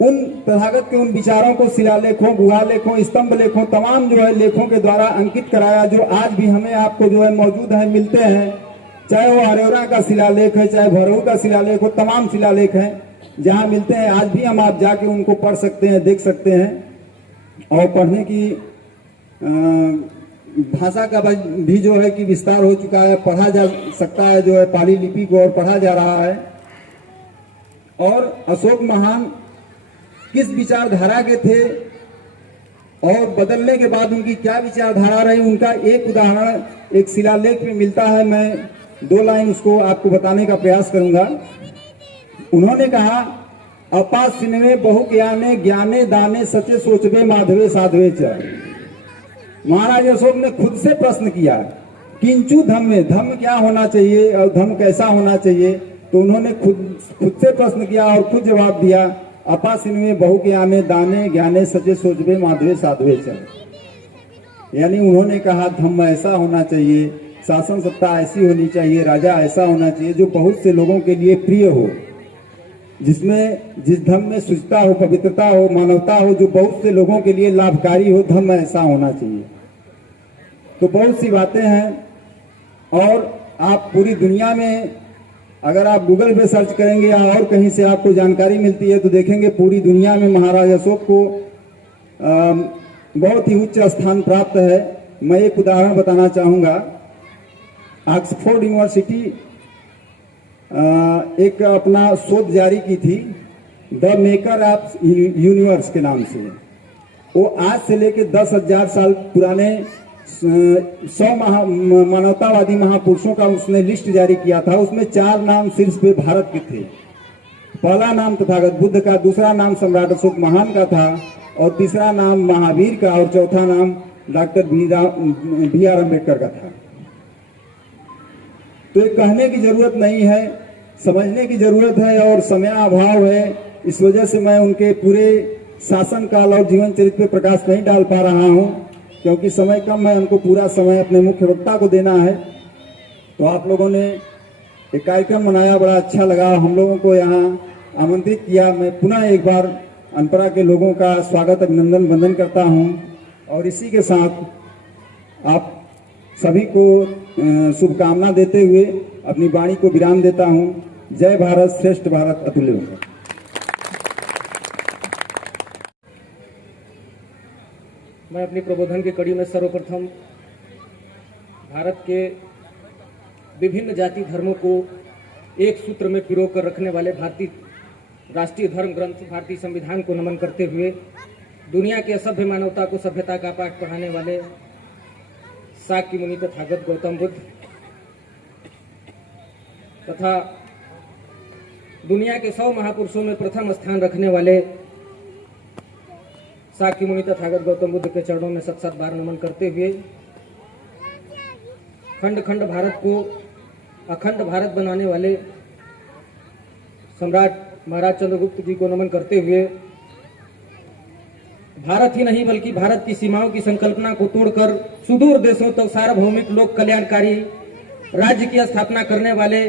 उन तथागत के उन विचारों को शिलालेखों, गुहा लेखों, स्तंभ लेखों, तमाम जो है लेखों के द्वारा अंकित कराया, जो आज भी हमें आपको जो है मौजूद है, मिलते हैं। चाहे वो हरेरा का शिलालेख है, चाहे भरऊ का शिलालेख हो, तमाम शिलालेख हैं जहां मिलते हैं। आज भी हम आप जाके उनको पढ़ सकते हैं, देख सकते हैं। और पढ़ने की भाषा का भी जो है कि विस्तार हो चुका है, पढ़ा जा सकता है जो है पाली लिपि को, और पढ़ा जा रहा है। और अशोक महान किस विचारधारा के थे और बदलने के बाद उनकी क्या विचारधारा रही, उनका एक उदाहरण एक शिलालेख में मिलता है। मैं 2 लाइन उसको आपको बताने का प्रयास करूंगा। उन्होंने कहा, अपा सिनवे बहु ज्ञाने, ज्ञाने दाने सचे सोचवे माधवे साधवे च। महाराज अशोक ने खुद से प्रश्न किया, किंचु धम्मे, धम्म क्या होना चाहिए और धम्म कैसा होना चाहिए। तो उन्होंने खुद से प्रश्न किया और खुद जवाब दिया, अपा सिनवे बहु ज्ञाने दाने, ज्ञाने सचे सोचवे माधवे साधवे च। यानी उन्होंने कहा धम्म ऐसा होना चाहिए, शासन सत्ता ऐसी होनी चाहिए, राजा ऐसा होना चाहिए जो बहुत से लोगों के लिए प्रिय हो, जिस धर्म में शुचिता हो, पवित्रता हो, मानवता हो, जो बहुत से लोगों के लिए लाभकारी हो, धर्म ऐसा होना चाहिए। तो बहुत सी बातें हैं और आप पूरी दुनिया में अगर आप गूगल पे सर्च करेंगे या और कहीं से आपको जानकारी मिलती है तो देखेंगे पूरी दुनिया में महाराज अशोक को बहुत ही उच्च स्थान प्राप्त है। मैं एक उदाहरण बताना चाहूँगा। ऑक्सफोर्ड यूनिवर्सिटी एक अपना शोध जारी की थी, द मेकर ऑफ यूनिवर्स के नाम से। वो आज से लेके 10,000 साल पुराने 100 मानवतावादी महापुरुषों का उसने लिस्ट जारी किया था। उसमें 4 नाम सिर्फ पे भारत के थे। पहला नाम तथागत बुद्ध का, दूसरा नाम सम्राट अशोक महान का था और तीसरा नाम महावीर का और चौथा नाम डॉक्टर बी.आर. अम्बेडकर का था। तो ये कहने की जरूरत नहीं है, समझने की जरूरत है और समय अभाव है। इस वजह से मैं उनके पूरे शासन काल और जीवन चरित्र पे प्रकाश नहीं डाल पा रहा हूं, क्योंकि समय कम है, हमको पूरा समय अपने मुख्य वक्ता को देना है। तो आप लोगों ने एक कार्यक्रम मनाया, बड़ा अच्छा लगा, हम लोगों को यहाँ आमंत्रित किया। मैं पुनः एक बार अनपरा के लोगों का स्वागत, अभिनंदन, वंदन करता हूँ और इसी के साथ आप सभी को शुभकामना देते हुए अपनी वाणी को विराम देता हूँ। जय भारत, श्रेष्ठ भारत, अतुल्य भारत। मैं अपनी प्रबोधन की कड़ी में सर्वप्रथम भारत के विभिन्न जाति धर्मों को एक सूत्र में पिरो कर रखने वाले भारतीय राष्ट्रीय धर्म ग्रंथ भारतीय संविधान को नमन करते हुए दुनिया की असभ्य मानवता को सभ्यता का पाठ पढ़ाने वाले शाक्य मुनि तथागत गौतम बुद्ध तथा दुनिया के 100 महापुरुषों में प्रथम स्थान रखने वाले शाक्य मुनि तथागत गौतम बुद्ध के चरणों में 7-7 बार नमन करते हुए खंड खंड भारत को अखंड भारत बनाने वाले सम्राट महाराज चंद्रगुप्त जी को नमन करते हुए भारत ही नहीं बल्कि भारत की सीमाओं की संकल्पना को तोड़कर सुदूर देशों तक सार्वभौमिक लोक कल्याणकारी राज्य की स्थापना करने वाले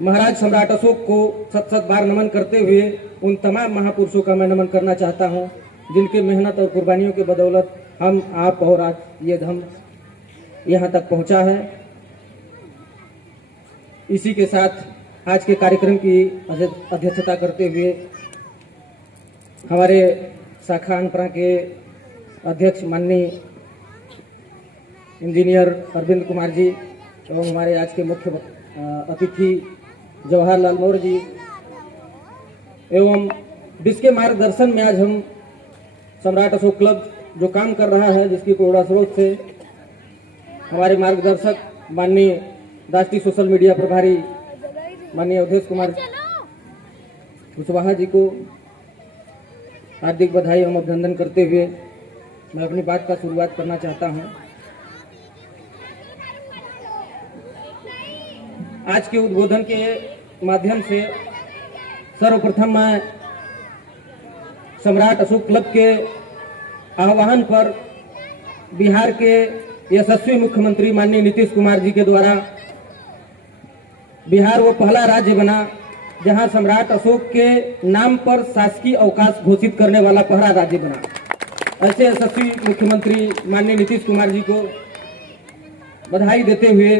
महाराज सम्राट अशोक को 7-7 बार नमन करते हुए उन तमाम महापुरुषों का मैं नमन करना चाहता हूं, जिनके मेहनत और कुर्बानियों के बदौलत हम, आप और आज ये धर्म यहां तक पहुंचा है। इसी के साथ आज के कार्यक्रम की अध्यक्षता करते हुए हमारे शाखा अनपरा के अध्यक्ष माननीय इंजीनियर अरविंद कुमार जी एवं हमारे आज के मुख्य अतिथि जवाहरलाल मौर्य जी एवं जिसके मार्गदर्शन में आज हम सम्राट अशोक क्लब जो काम कर रहा है, जिसकी प्रेरणा स्रोत से हमारे मार्गदर्शक माननीय राष्ट्रीय सोशल मीडिया प्रभारी माननीय अवधेश कुमार कुशवाहा जी को हार्दिक बधाई एवं अभिनंदन करते हुए मैं अपनी बात का शुरुआत करना चाहता हूं। आज के उद्बोधन के माध्यम से सर्वप्रथम मैं सम्राट अशोक क्लब के आह्वान पर बिहार के यशस्वी मुख्यमंत्री माननीय नीतीश कुमार जी के द्वारा बिहार वो पहला राज्य बना जहां सम्राट अशोक के नाम पर शासकीय अवकाश घोषित करने वाला पहला राज्य बना। ऐसे यशस्वी मुख्यमंत्री माननीय नीतीश कुमार जी को बधाई देते हुए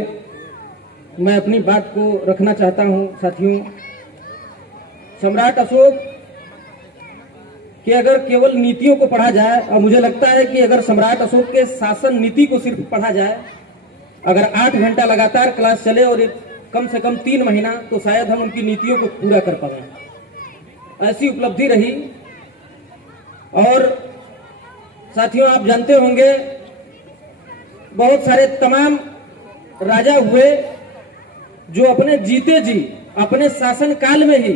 मैं अपनी बात को रखना चाहता हूं। साथियों, सम्राट अशोक कि अगर केवल नीतियों को पढ़ा जाए, और मुझे लगता है कि अगर सम्राट अशोक के शासन नीति को सिर्फ पढ़ा जाए, अगर 8 घंटा लगातार क्लास चले और कम से कम 3 महीना, तो शायद हम उनकी नीतियों को पूरा कर पाए। ऐसी उपलब्धि रही। और साथियों, आप जानते होंगे बहुत सारे तमाम राजा हुए जो अपने जीते जी अपने शासन काल में ही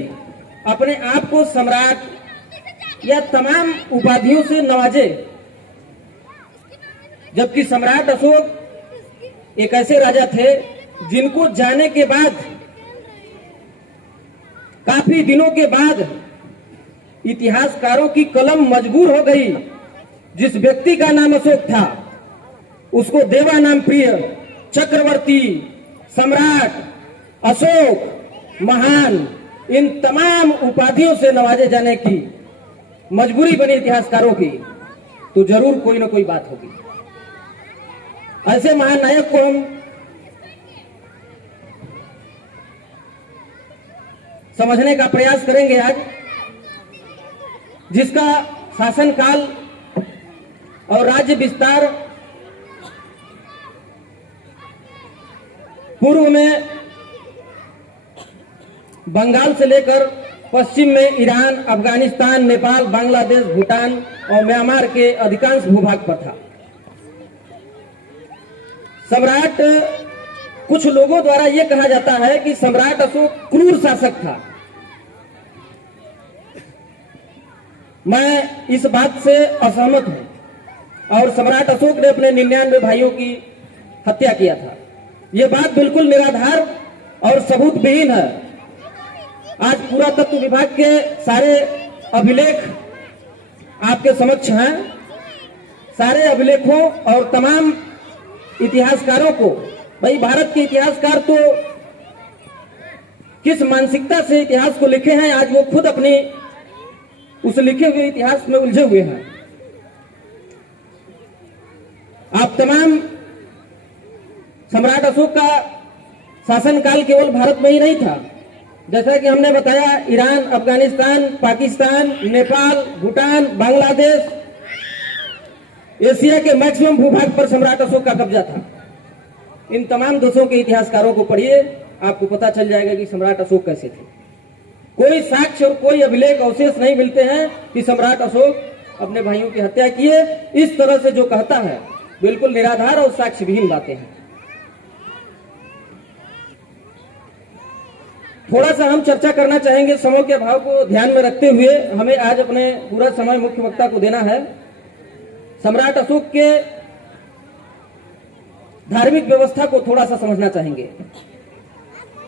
अपने आप को सम्राट या तमाम उपाधियों से नवाजे, जबकि सम्राट अशोक एक ऐसे राजा थे जिनको जाने के बाद काफी दिनों के बाद इतिहासकारों की कलम मजबूर हो गई। जिस व्यक्ति का नाम अशोक था उसको देवा नाम प्रिय, चक्रवर्ती, सम्राट, अशोक, महान, इन तमाम उपाधियों से नवाजे जाने की मजबूरी बनी इतिहासकारों की, तो जरूर कोई ना कोई बात होगी। ऐसे महानायक को हम समझने का प्रयास करेंगे आज, जिसका शासनकाल और राज्य विस्तार पूर्व में बंगाल से लेकर पश्चिम में ईरान, अफगानिस्तान, नेपाल, बांग्लादेश, भूटान और म्यांमार के अधिकांश भूभाग पर था। सम्राट, कुछ लोगों द्वारा यह कहा जाता है कि सम्राट अशोक क्रूर शासक था। मैं इस बात से असहमत हूं और सम्राट अशोक ने अपने 99 भाइयों की हत्या किया था। यह बात बिल्कुल निराधार और सबूत विहीन है। आज पुरातत्व विभाग के सारे अभिलेख आपके समक्ष हैं। सारे अभिलेखों और तमाम इतिहासकारों को, भाई भारत के इतिहासकार तो किस मानसिकता से इतिहास को लिखे हैं, आज वो खुद अपनी उस लिखे हुए इतिहास में उलझे हुए हैं। आप तमाम सम्राट अशोक का शासनकाल केवल भारत में ही नहीं था। जैसा कि हमने बताया, ईरान, अफगानिस्तान, पाकिस्तान, नेपाल, भूटान, बांग्लादेश, एशिया के मैक्सिमम भूभाग पर सम्राट अशोक का कब्जा था। इन तमाम देशों के इतिहासकारों को पढ़िए, आपको पता चल जाएगा कि सम्राट अशोक कैसे थे। कोई साक्ष्य और कोई अभिलेख अवशेष नहीं मिलते हैं कि सम्राट अशोक अपने भाइयों की हत्या किए। इस तरह से जो कहता है बिल्कुल निराधार और साक्ष्य विहीन बातें हैं। थोड़ा सा हम चर्चा करना चाहेंगे, समय के अभाव को ध्यान में रखते हुए हमें आज अपने पूरा समय मुख्य वक्ता को देना है। सम्राट अशोक के धार्मिक व्यवस्था को थोड़ा सा समझना चाहेंगे।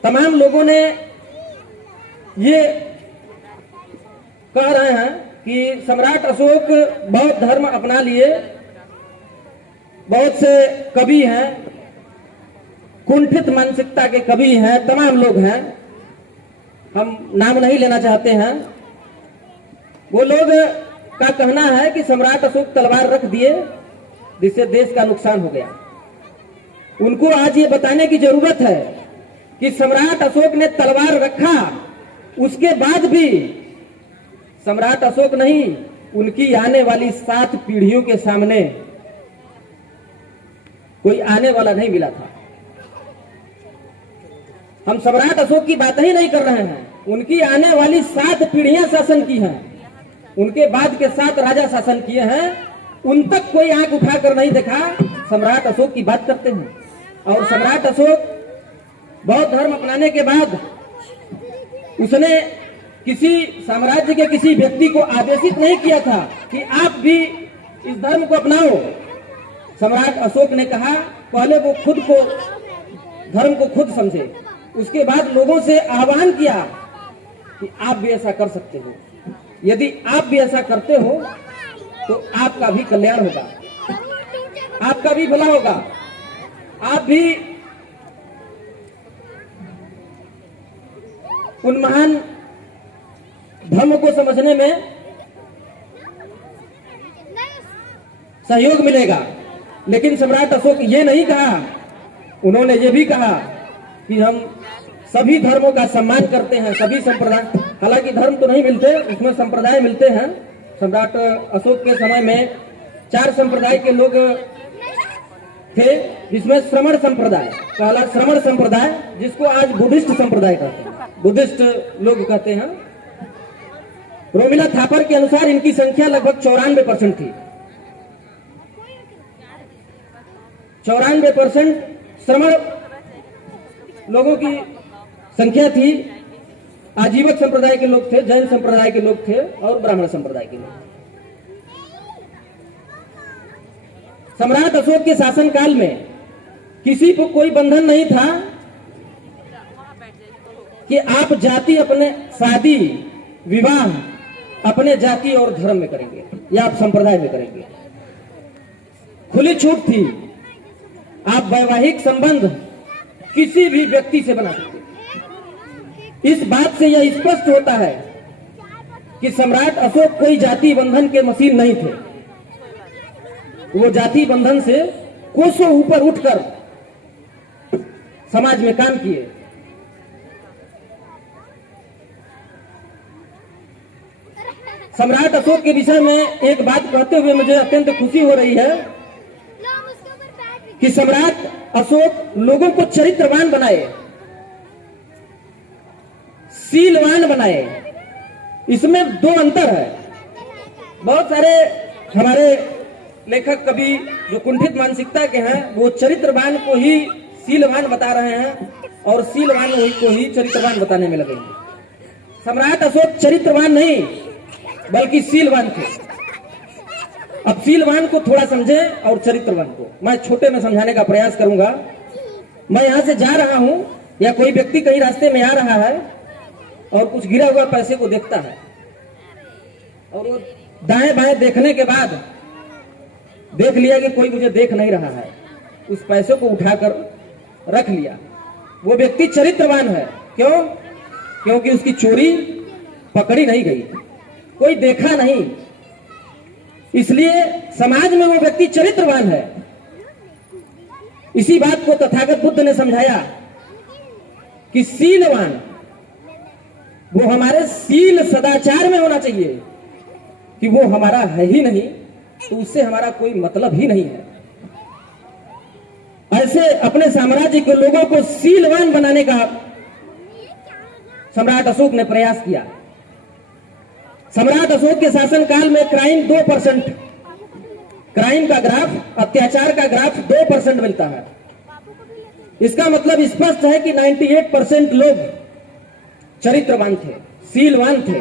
तमाम लोगों ने ये कह रहे हैं कि सम्राट अशोक बौद्ध धर्म अपना लिए, बहुत से कवि हैं, कुंठित मानसिकता के कवि हैं, तमाम लोग हैं, हम नाम नहीं लेना चाहते हैं। वो लोग का कहना है कि सम्राट अशोक तलवार रख दिए जिससे देश का नुकसान हो गया। उनको आज ये बताने की जरूरत है कि सम्राट अशोक ने तलवार रखा, उसके बाद भी सम्राट अशोक नहीं, उनकी आने वाली 7 पीढ़ियों के सामने कोई आने वाला नहीं मिला था। हम सम्राट अशोक की बात ही नहीं कर रहे हैं, उनकी आने वाली 7 पीढ़ियां शासन की हैं, उनके बाद के 7 राजा शासन किए हैं। उन तक कोई आंख उठाकर नहीं देखा। सम्राट अशोक की बात करते हैं। और सम्राट अशोक बौद्ध धर्म अपनाने के बाद उसने किसी साम्राज्य के किसी व्यक्ति को आदेशित नहीं किया था कि आप भी इस धर्म को अपनाओ। सम्राट अशोक ने कहा, पहले वो खुद को धर्म को खुद समझे, उसके बाद लोगों से आह्वान किया कि आप भी ऐसा कर सकते हो। यदि आप भी ऐसा करते हो तो आपका भी कल्याण होगा, आपका भी भला होगा, आप भी उन महान धर्म को समझने में सहयोग मिलेगा। लेकिन सम्राट अशोक ये नहीं कहा, उन्होंने ये भी कहा कि हम सभी धर्मों का सम्मान करते हैं, सभी संप्रदाय, हालांकि धर्म तो नहीं मिलते, उसमें संप्रदाय मिलते हैं। सम्राट अशोक के समय में 4 संप्रदाय के लोग थे, जिसमें श्रमण संप्रदाय, पहला श्रमण संप्रदाय, जिसको आज बुद्धिस्ट संप्रदाय कहते हैं, बुद्धिस्ट लोग कहते हैं। रोमिला थापर के अनुसार इनकी संख्या लगभग 94% थी। 94% श्रमण लोगों की संख्या थी। आजीवक संप्रदाय के लोग थे, जैन संप्रदाय के लोग थे और ब्राह्मण संप्रदाय के लोग। सम्राट अशोक के शासनकाल में किसी को कोई बंधन नहीं था कि आप जाति अपने शादी विवाह अपने जाति और धर्म में करेंगे या आप संप्रदाय में करेंगे। खुली छूट थी, आप वैवाहिक संबंध किसी भी व्यक्ति से बना सकते। इस बात से यह स्पष्ट होता है कि सम्राट अशोक कोई जाति बंधन के मशीन नहीं थे। वो जाति बंधन से कोसों ऊपर उठकर समाज में काम किए। सम्राट अशोक के विषय में एक बात कहते हुए मुझे अत्यंत खुशी हो रही है कि सम्राट अशोक लोगों को चरित्रवान बनाए, शीलवान बनाए। इसमें 2 अंतर है। बहुत सारे हमारे लेखक कवि जो कुंठित मानसिकता के हैं, वो चरित्रवान को ही शीलवान बता रहे हैं और शीलवान को ही चरित्रवान बताने में लगे। सम्राट अशोक चरित्रवान नहीं बल्कि शीलवान थे। अब शीलवान को थोड़ा समझे और चरित्रवान को मैं छोटे में समझाने का प्रयास करूंगा। मैं यहां से जा रहा हूं या कोई व्यक्ति कहीं रास्ते में आ रहा है और कुछ गिरा हुआ पैसे को देखता है और वो दाएं बाएं देखने के बाद देख लिया कि कोई मुझे देख नहीं रहा है, उस पैसे को उठाकर रख लिया। वो व्यक्ति चरित्रवान है। क्यों? क्योंकि उसकी चोरी पकड़ी नहीं गई, कोई देखा नहीं, इसलिए समाज में वो व्यक्ति चरित्रवान है। इसी बात को तथागत बुद्ध ने समझाया कि शीलवान वो हमारे शील सदाचार में होना चाहिए, कि वो हमारा है ही नहीं तो उससे हमारा कोई मतलब ही नहीं है। ऐसे अपने साम्राज्य के लोगों को शीलवान बनाने का सम्राट अशोक ने प्रयास किया। सम्राट अशोक के शासनकाल में क्राइम 2%, क्राइम का ग्राफ, अत्याचार का ग्राफ 2% मिलता है। इसका मतलब स्पष्ट है कि 98% लोग चरित्रवान थे, शीलवान थे।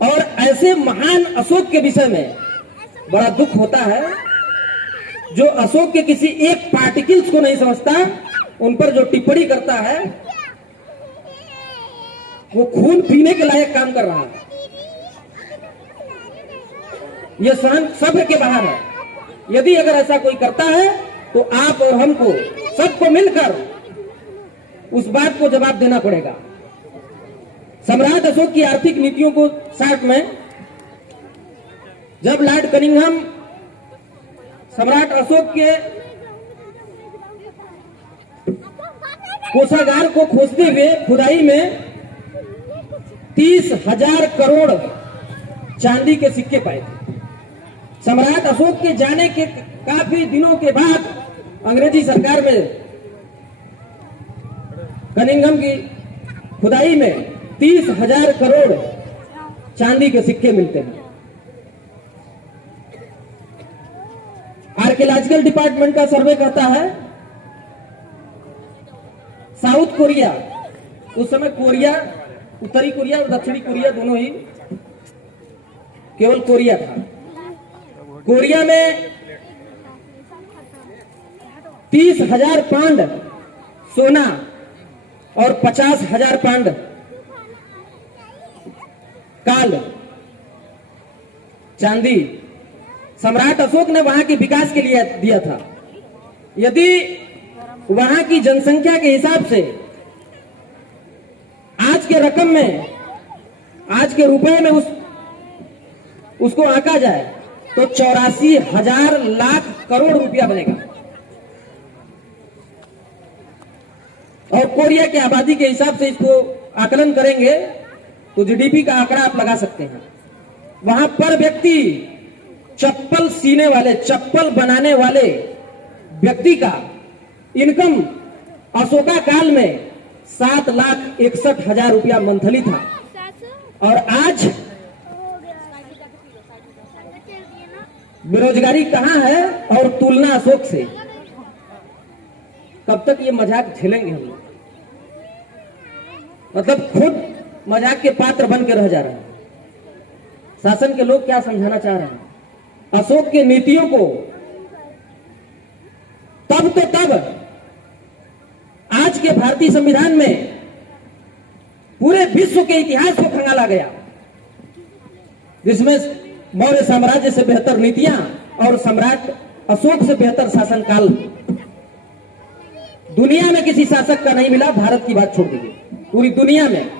और ऐसे महान अशोक के विषय में बड़ा दुख होता है जो अशोक के किसी एक पार्टिकल्स को नहीं समझता, उन पर जो टिप्पणी करता है वो खून पीने के लायक काम कर रहा है। यह सहन सभ्य के बाहर है। यदि अगर ऐसा कोई करता है तो आप और हमको सबको मिलकर उस बात को जवाब देना पड़ेगा। सम्राट अशोक की आर्थिक नीतियों को शॉर्ट में, जब लॉर्ड कनिंघम सम्राट अशोक के कोषागार को खोजते हुए खुदाई में 30,000 करोड़ चांदी के सिक्के पाए थे। सम्राट अशोक के जाने के काफी दिनों के बाद अंग्रेजी सरकार में कनिंघम की खुदाई में 30,000 करोड़ चांदी के सिक्के मिलते हैं। आर्कियोलॉजिकल डिपार्टमेंट का सर्वे कहता है साउथ कोरिया, उस समय कोरिया, उत्तरी कोरिया और दक्षिणी कोरिया दोनों ही, केवल कोरिया था। कोरिया में 30,000 पाउंड सोना और 50,000 पाउंड काल चांदी सम्राट अशोक ने वहां के विकास के लिए दिया था। यदि वहां की जनसंख्या के हिसाब से आज के रकम में, आज के रुपए में उसको आंका जाए तो 84,000 लाख करोड़ रुपया बनेगा। और कोरिया की आबादी के हिसाब से इसको आकलन करेंगे तो जीडीपी का आंकड़ा आप लगा सकते हैं। वहां पर व्यक्ति चप्पल सीने वाले, चप्पल बनाने वाले व्यक्ति का इनकम अशोका काल में 7,61,000 रुपया मंथली था। और आज बेरोजगारी कहां है और तुलना अशोक से। कब तक ये मजाक झेलेंगे हम लोग? मतलब खुद मजाक के पात्र बन के रह जा रहे हैं। शासन के लोग क्या समझाना चाह रहे हैं? अशोक के नीतियों को तब तो तब आज के भारतीय संविधान में पूरे विश्व के इतिहास को खंगाला गया, जिसमें मौर्य साम्राज्य से बेहतर नीतियां और सम्राट अशोक से बेहतर शासनकाल दुनिया में किसी शासक का नहीं मिला। भारत की बात छोड़ दीजिए, पूरी दुनिया में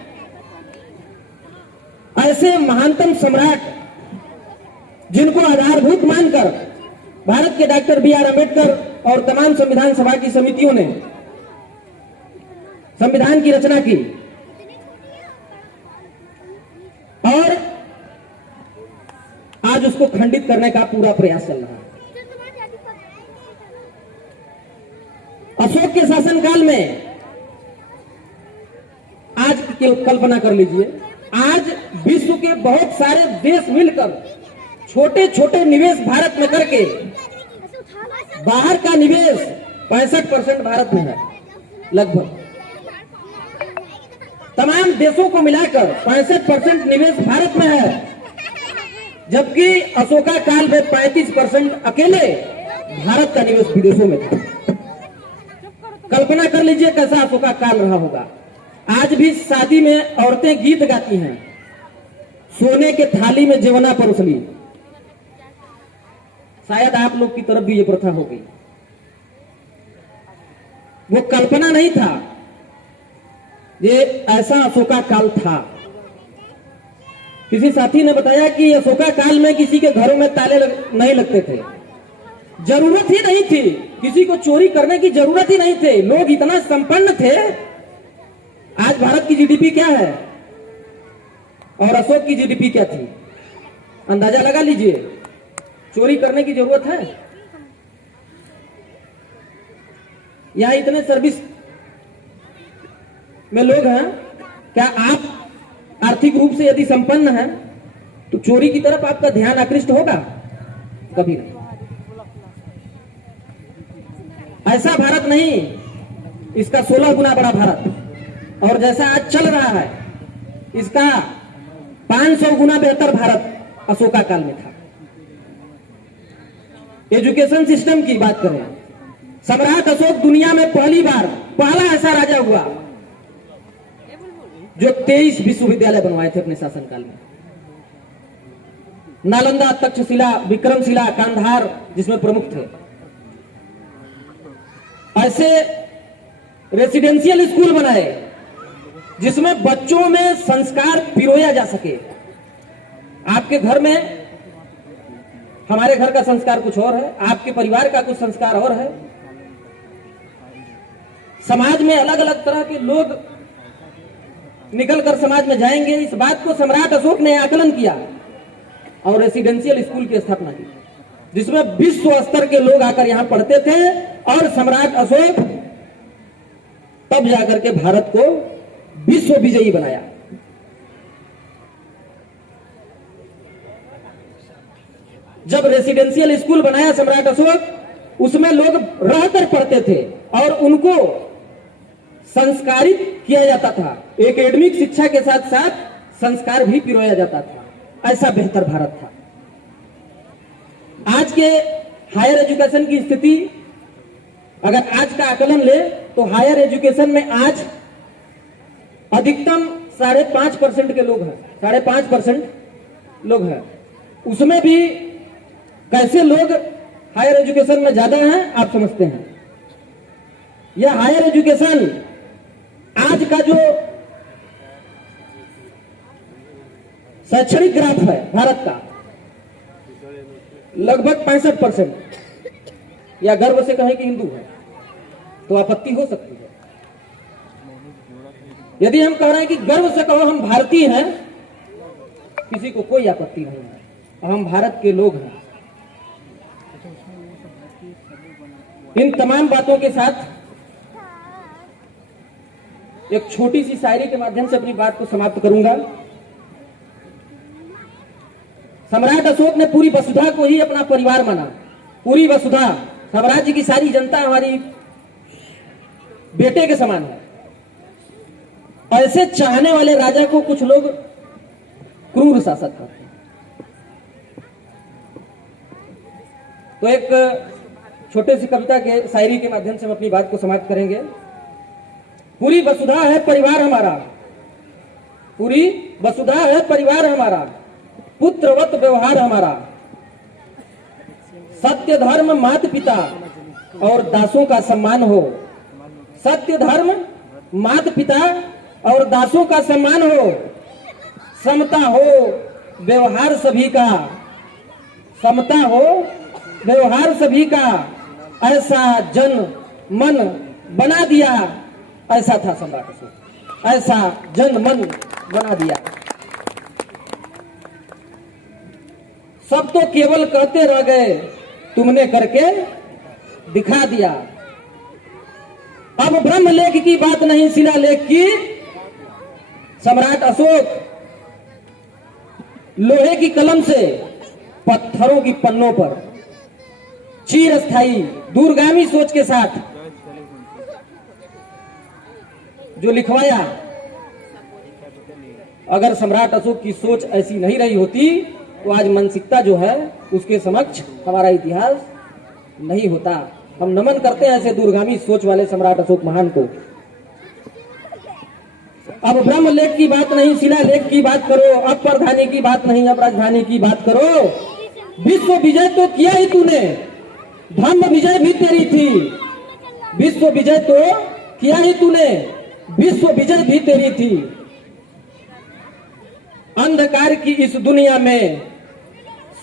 ऐसे महानतम सम्राट जिनको आधारभूत मानकर भारत के डॉक्टर बी आर अम्बेडकर और तमाम संविधान सभा की समितियों ने संविधान की रचना की और आज उसको खंडित करने का पूरा प्रयास चल रहा है। अशोक के शासनकाल में आज की कल्पना कर लीजिए, आज विश्व के बहुत सारे देश मिलकर छोटे छोटे निवेश भारत में करके बाहर का निवेश 65% भारत में है। लगभग तमाम देशों को मिलाकर 65% निवेश भारत में है, जबकि अशोका काल में 35% अकेले भारत का निवेश विदेशों में था। कल्पना कर लीजिए कैसा अशोका काल रहा होगा। आज भी शादी में औरतें गीत गाती हैं, सोने के थाली में जेवना परोसली। शायद आप लोग की तरफ भी ये प्रथा हो गई। वो कल्पना नहीं था, ये ऐसा अशोका काल था। किसी साथी ने बताया कि अशोका काल में किसी के घरों में ताले नहीं लगते थे, जरूरत ही नहीं थी, किसी को चोरी करने की जरूरत ही नहीं थी, लोग इतना संपन्न थे। आज भारत की जीडीपी क्या है और अशोक की जीडीपी क्या थी? अंदाजा लगा लीजिए। चोरी करने की जरूरत है? यहां इतने सर्विस में लोग हैं, क्या आप आर्थिक रूप से यदि संपन्न हैं तो चोरी की तरफ आपका ध्यान आकृष्ट होगा? कभी नहीं। ऐसा भारत नहीं, इसका 16 गुना बड़ा भारत। और जैसा आज चल रहा है, इसका 500 गुना बेहतर भारत अशोका काल में था। एजुकेशन सिस्टम की बात करें, सम्राट अशोक दुनिया में पहला ऐसा राजा हुआ जो 23 विश्वविद्यालय बनवाए थे अपने शासनकाल में। नालंदा, तक्षशिला, विक्रमशिला, कांधार जिसमें प्रमुख थे। ऐसे रेसिडेंशियल स्कूल बनाए जिसमें बच्चों में संस्कार पिरोया जा सके। आपके घर में, हमारे घर का संस्कार कुछ और है, आपके परिवार का कुछ संस्कार और है। समाज में अलग अलग तरह के लोग निकलकर समाज में जाएंगे, इस बात को सम्राट अशोक ने आकलन किया और रेसिडेंशियल स्कूल की स्थापना की, जिसमें विश्व स्तर के लोग आकर यहां पढ़ते थे। और सम्राट अशोक तब जाकर के भारत को विश्व विजयी बनाया। जब रेसिडेंशियल स्कूल बनाया सम्राट अशोक, उसमें लोग रहकर पढ़ते थे और उनको संस्कारित किया जाता था। एकेडमिक शिक्षा के साथ साथ संस्कार भी पिरोया जाता था। ऐसा बेहतर भारत था। आज के हायर एजुकेशन की स्थिति, अगर आज का आकलन ले तो हायर एजुकेशन में आज अधिकतम 5.5% के लोग हैं, 5.5% लोग हैं। उसमें भी कैसे लोग हायर एजुकेशन में ज्यादा हैं आप समझते हैं। यह हायर एजुकेशन आज का जो शैक्षणिक ग्राफ है भारत का, लगभग 65%, या गर्व से कहें कि हिंदू है तो आपत्ति हो सकती है। यदि हम कह रहे हैं कि गर्व से कहो हम भारतीय हैं, किसी को कोई आपत्ति नहीं है, हम भारत के लोग हैं। इन तमाम बातों के साथ एक छोटी सी शायरी के माध्यम से अपनी बात को समाप्त करूंगा। सम्राट अशोक ने पूरी वसुधा को ही अपना परिवार माना। पूरी वसुधा, साम्राज्य की सारी जनता हमारी बेटे के समान है। ऐसे चाहने वाले राजा को कुछ लोग क्रूर शासक करते हैं। तो एक छोटे सी कविता के शायरी के माध्यम से हम अपनी बात को समाप्त करेंगे। पूरी वसुधा है परिवार हमारा, पूरी वसुधा है परिवार हमारा, पुत्रवत व्यवहार हमारा, सत्य धर्म माता पिता और दासों का सम्मान हो। सत्य धर्म माता पिता और दासों का सम्मान हो, समता हो व्यवहार सभी का, समता हो व्यवहार सभी का, ऐसा जन मन बना दिया। ऐसा था सम्राट अशोक, ऐसा जन मन बना दिया। सब तो केवल कहते रह गए, तुमने करके दिखा दिया। अब ब्रह्मलेख की बात नहीं शिलालेख की, सम्राट अशोक लोहे की कलम से पत्थरों की पन्नों पर चिरस्थायी दूरगामी सोच के साथ जो लिखवाया, अगर सम्राट अशोक की सोच ऐसी नहीं रही होती तो आज मानसिकता जो है उसके समक्ष हमारा इतिहास नहीं होता। हम नमन करते हैं ऐसे दूरगामी सोच वाले सम्राट अशोक महान को। अब ब्रह्मलेख की बात नहीं शिलालेख की बात करो, अब प्रधानी की बात नहीं अब राजधानी की बात करो। विश्व विजय तो किया ही तूने, धम्म विजय भी तेरी थी। विश्व विजय तो किया ही तूने, विश्व विजय भी तेरी थी। अंधकार की इस दुनिया में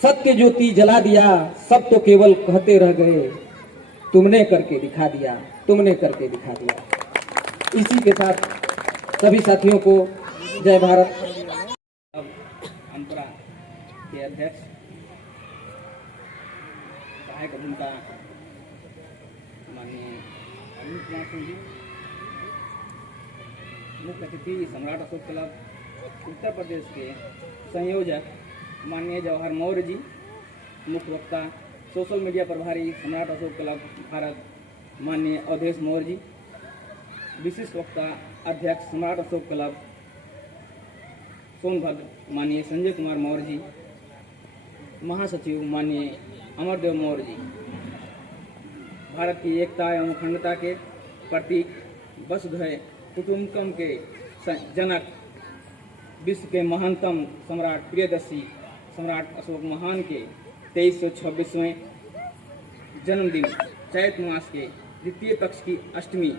सत्य ज्योति जला दिया। सब तो केवल कहते रह गए, तुमने करके दिखा दिया, तुमने करके दिखा दिया। इसी के साथ सभी साथियों को जय भारत। अब अंतरा के अध्यक्ष सहायक अभियंता माननीय अरुण कुमार सिंह जी, मुख्य अतिथि सम्राट अशोक क्लब उत्तर प्रदेश के संयोजक माननीय जवाहर मौर्य जी, मुख्य वक्ता सोशल मीडिया प्रभारी सम्राट अशोक क्लब भारत माननीय अवधेश मौर्य जी, विशिष्ट वक्ता अध्यक्ष सम्राट अशोक क्लब सोनभद्र माननीय संजय कुमार मौर्य जी, महासचिव माननीय अमरदेव मौर्य जी, भारत की एकता एवं अखंडता के प्रतीक वसुधैव कुटुम्बकम के जनक, विश्व के महानतम सम्राट प्रियदर्शी सम्राट अशोक महान के 2326वें जन्मदिन चैत मास के द्वितीय पक्ष की अष्टमी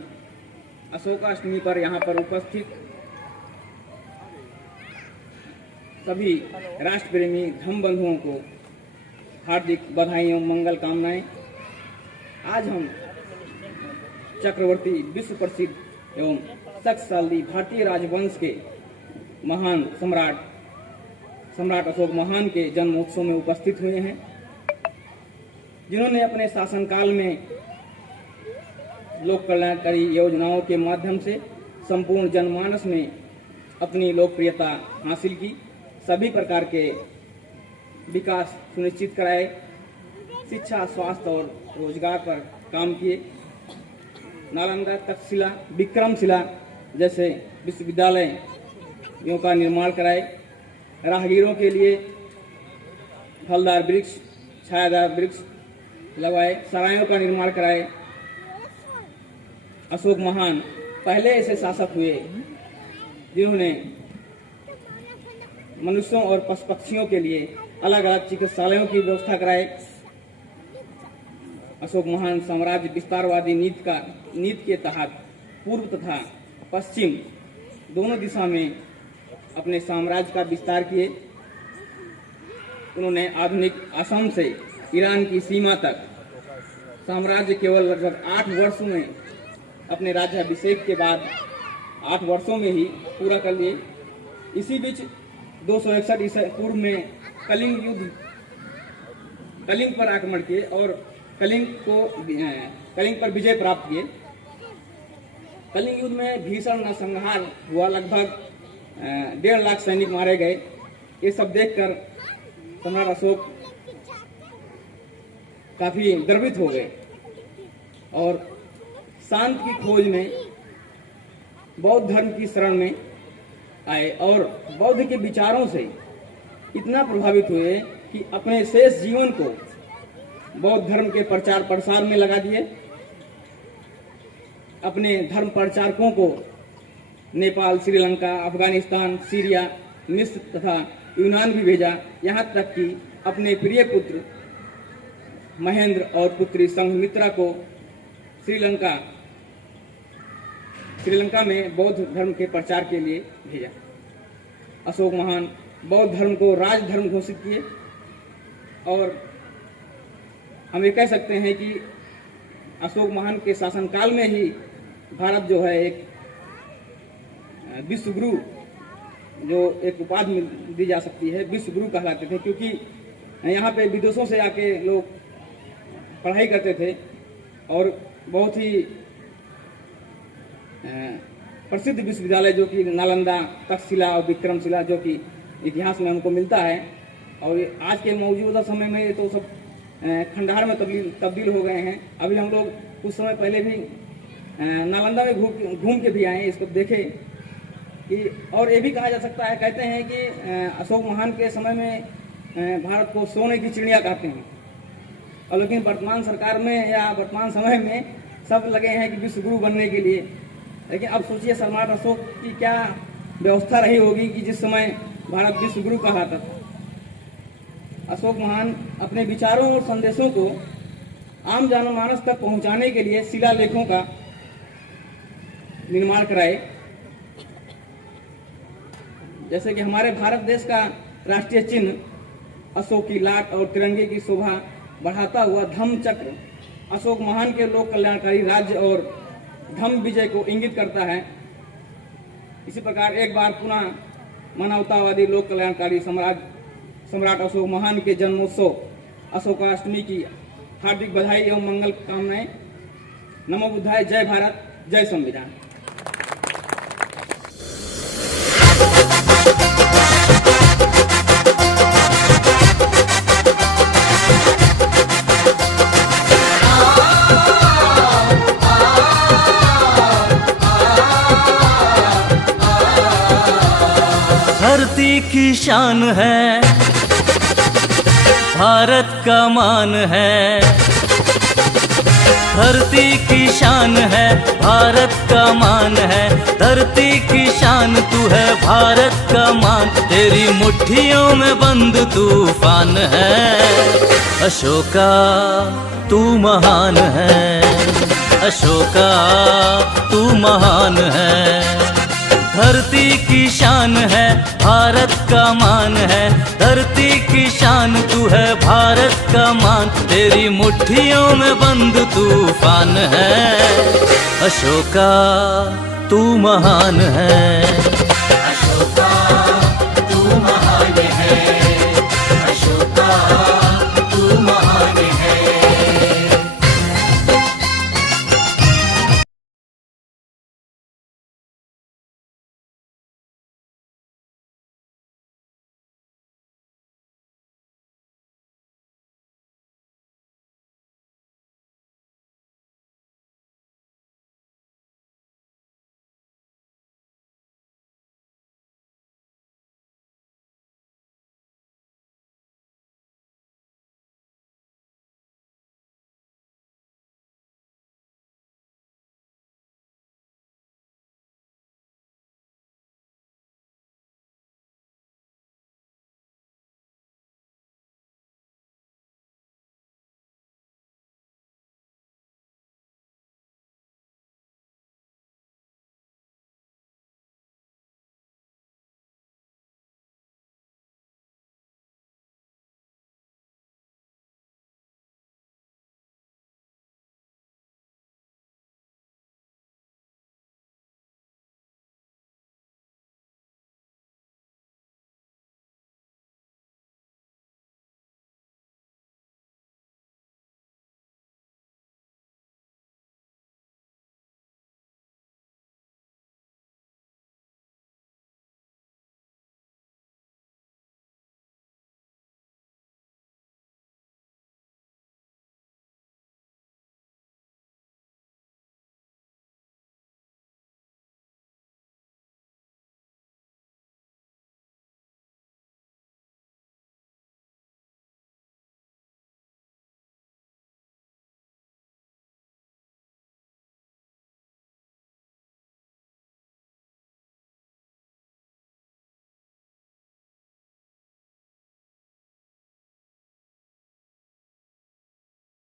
अशोकाष्टमी पर यहाँ पर उपस्थित सभी राष्ट्र प्रेमी धर्म बंधुओं को हार्दिक बधाई एवं मंगल कामनाएं। आज हम चक्रवर्ती विश्व प्रसिद्ध एवं शक्तिशाली भारतीय राजवंश के महान सम्राट अशोक महान के जन्मोत्सव में उपस्थित हुए हैं, जिन्होंने अपने शासनकाल में लोक कल्याणकारी योजनाओं के माध्यम से संपूर्ण जनमानस में अपनी लोकप्रियता हासिल की। सभी प्रकार के विकास सुनिश्चित कराए, शिक्षा, स्वास्थ्य और रोजगार पर काम किए। नालंदा, तक्षशिला, विक्रमशिला जैसे विश्वविद्यालयों का निर्माण कराए। राहगीरों के लिए फलदार वृक्ष, छायादार वृक्ष लगाए, सरायों का निर्माण कराए। अशोक महान पहले ऐसे शासक हुए जिन्होंने मनुष्यों और पशु पक्षियों के लिए अलग अलग चिकित्सालयों की व्यवस्था कराए। अशोक महान साम्राज्य विस्तारवादी नीति के तहत पूर्व तथा पश्चिम दोनों दिशा में अपने साम्राज्य का विस्तार किए। उन्होंने आधुनिक असम से ईरान की सीमा तक साम्राज्य केवल लगभग 8 वर्षों में अपने राज्याभिषेक के बाद 8 वर्षों में ही पूरा कर लिए। इसी बीच 261 ईसा पूर्व में कलिंग पर आक्रमण किए और कलिंग पर विजय प्राप्त किए। कलिंग युद्ध में भीषण नरसंहार हुआ, लगभग 1.5 लाख सैनिक मारे गए। ये सब देखकर सम्राट अशोक काफी गर्वित हो गए और शांति की खोज में बौद्ध धर्म की शरण में आए और बौद्ध के विचारों से इतना प्रभावित हुए कि अपने शेष जीवन को बौद्ध धर्म के प्रचार प्रसार में लगा दिए। अपने धर्म प्रचारकों को नेपाल, श्रीलंका, अफगानिस्तान, सीरिया, मिस्र तथा यूनान भी भेजा। यहाँ तक कि अपने प्रिय पुत्र महेंद्र और पुत्री संघमित्रा को श्रीलंका में बौद्ध धर्म के प्रचार के लिए भेजा। अशोक महान बौद्ध धर्म को राजधर्म घोषित किए और हम ये कह सकते हैं कि अशोक महान के शासनकाल में ही भारत जो है एक विश्वगुरु, जो एक उपाधि दी जा सकती है, विश्वगुरु कहलाते थे, क्योंकि यहाँ पे विदेशों से आके लोग पढ़ाई करते थे और बहुत ही प्रसिद्ध विश्वविद्यालय जो कि नालंदा, तक्षशिला और विक्रमशिला जो कि इतिहास में हमको मिलता है। और आज के मौजूदा समय में ये तो सब खंडहर में तब्दील हो गए हैं। अभी हम लोग कुछ समय पहले भी नालंदा में घूम के भी आए, इसको देखे कि और ये भी कहा जा सकता है, कहते हैं कि अशोक महान के समय में भारत को सोने की चिड़िया कहते हैं। और लेकिन वर्तमान सरकार में या वर्तमान समय में सब लगे हैं कि विश्वगुरु बनने के लिए। लेकिन अब सोचिए सम्राट अशोक की क्या व्यवस्था रही होगी कि जिस समय भारत विश्वगुरु कहा था। अशोक महान अपने विचारों और संदेशों को आम जनमानस तक पहुंचाने के लिए शिलालेखों का निर्माण कराए। जैसे कि हमारे भारत देश का राष्ट्रीय चिन्ह अशोक की लाट और तिरंगे की शोभा बढ़ाता हुआ धम्म चक्र अशोक महान के लोक कल्याणकारी राज्य और धम्म विजय को इंगित करता है। इसी प्रकार एक बार पुनः मानवतावादी लोक कल्याणकारी सम्राट अशोक महान के जन्मोत्सव अशोकाष्टमी की हार्दिक बधाई एवं मंगल कामनाएं। नमो बुद्धाय। जय भारत, जय संविधान। धरती की शान है, भारत का मान है। धरती की शान है, भारत का मान है। धरती की शान तू है, भारत का मान। तेरी मुट्ठियों में बंद तूफान है। अशोका तू महान है, अशोका तू महान है। धरती की शान है, भारत का मान है। धरती की शान तू है, भारत का मान। तेरी मुट्ठियों में बंद तूफान है। अशोका तू महान है।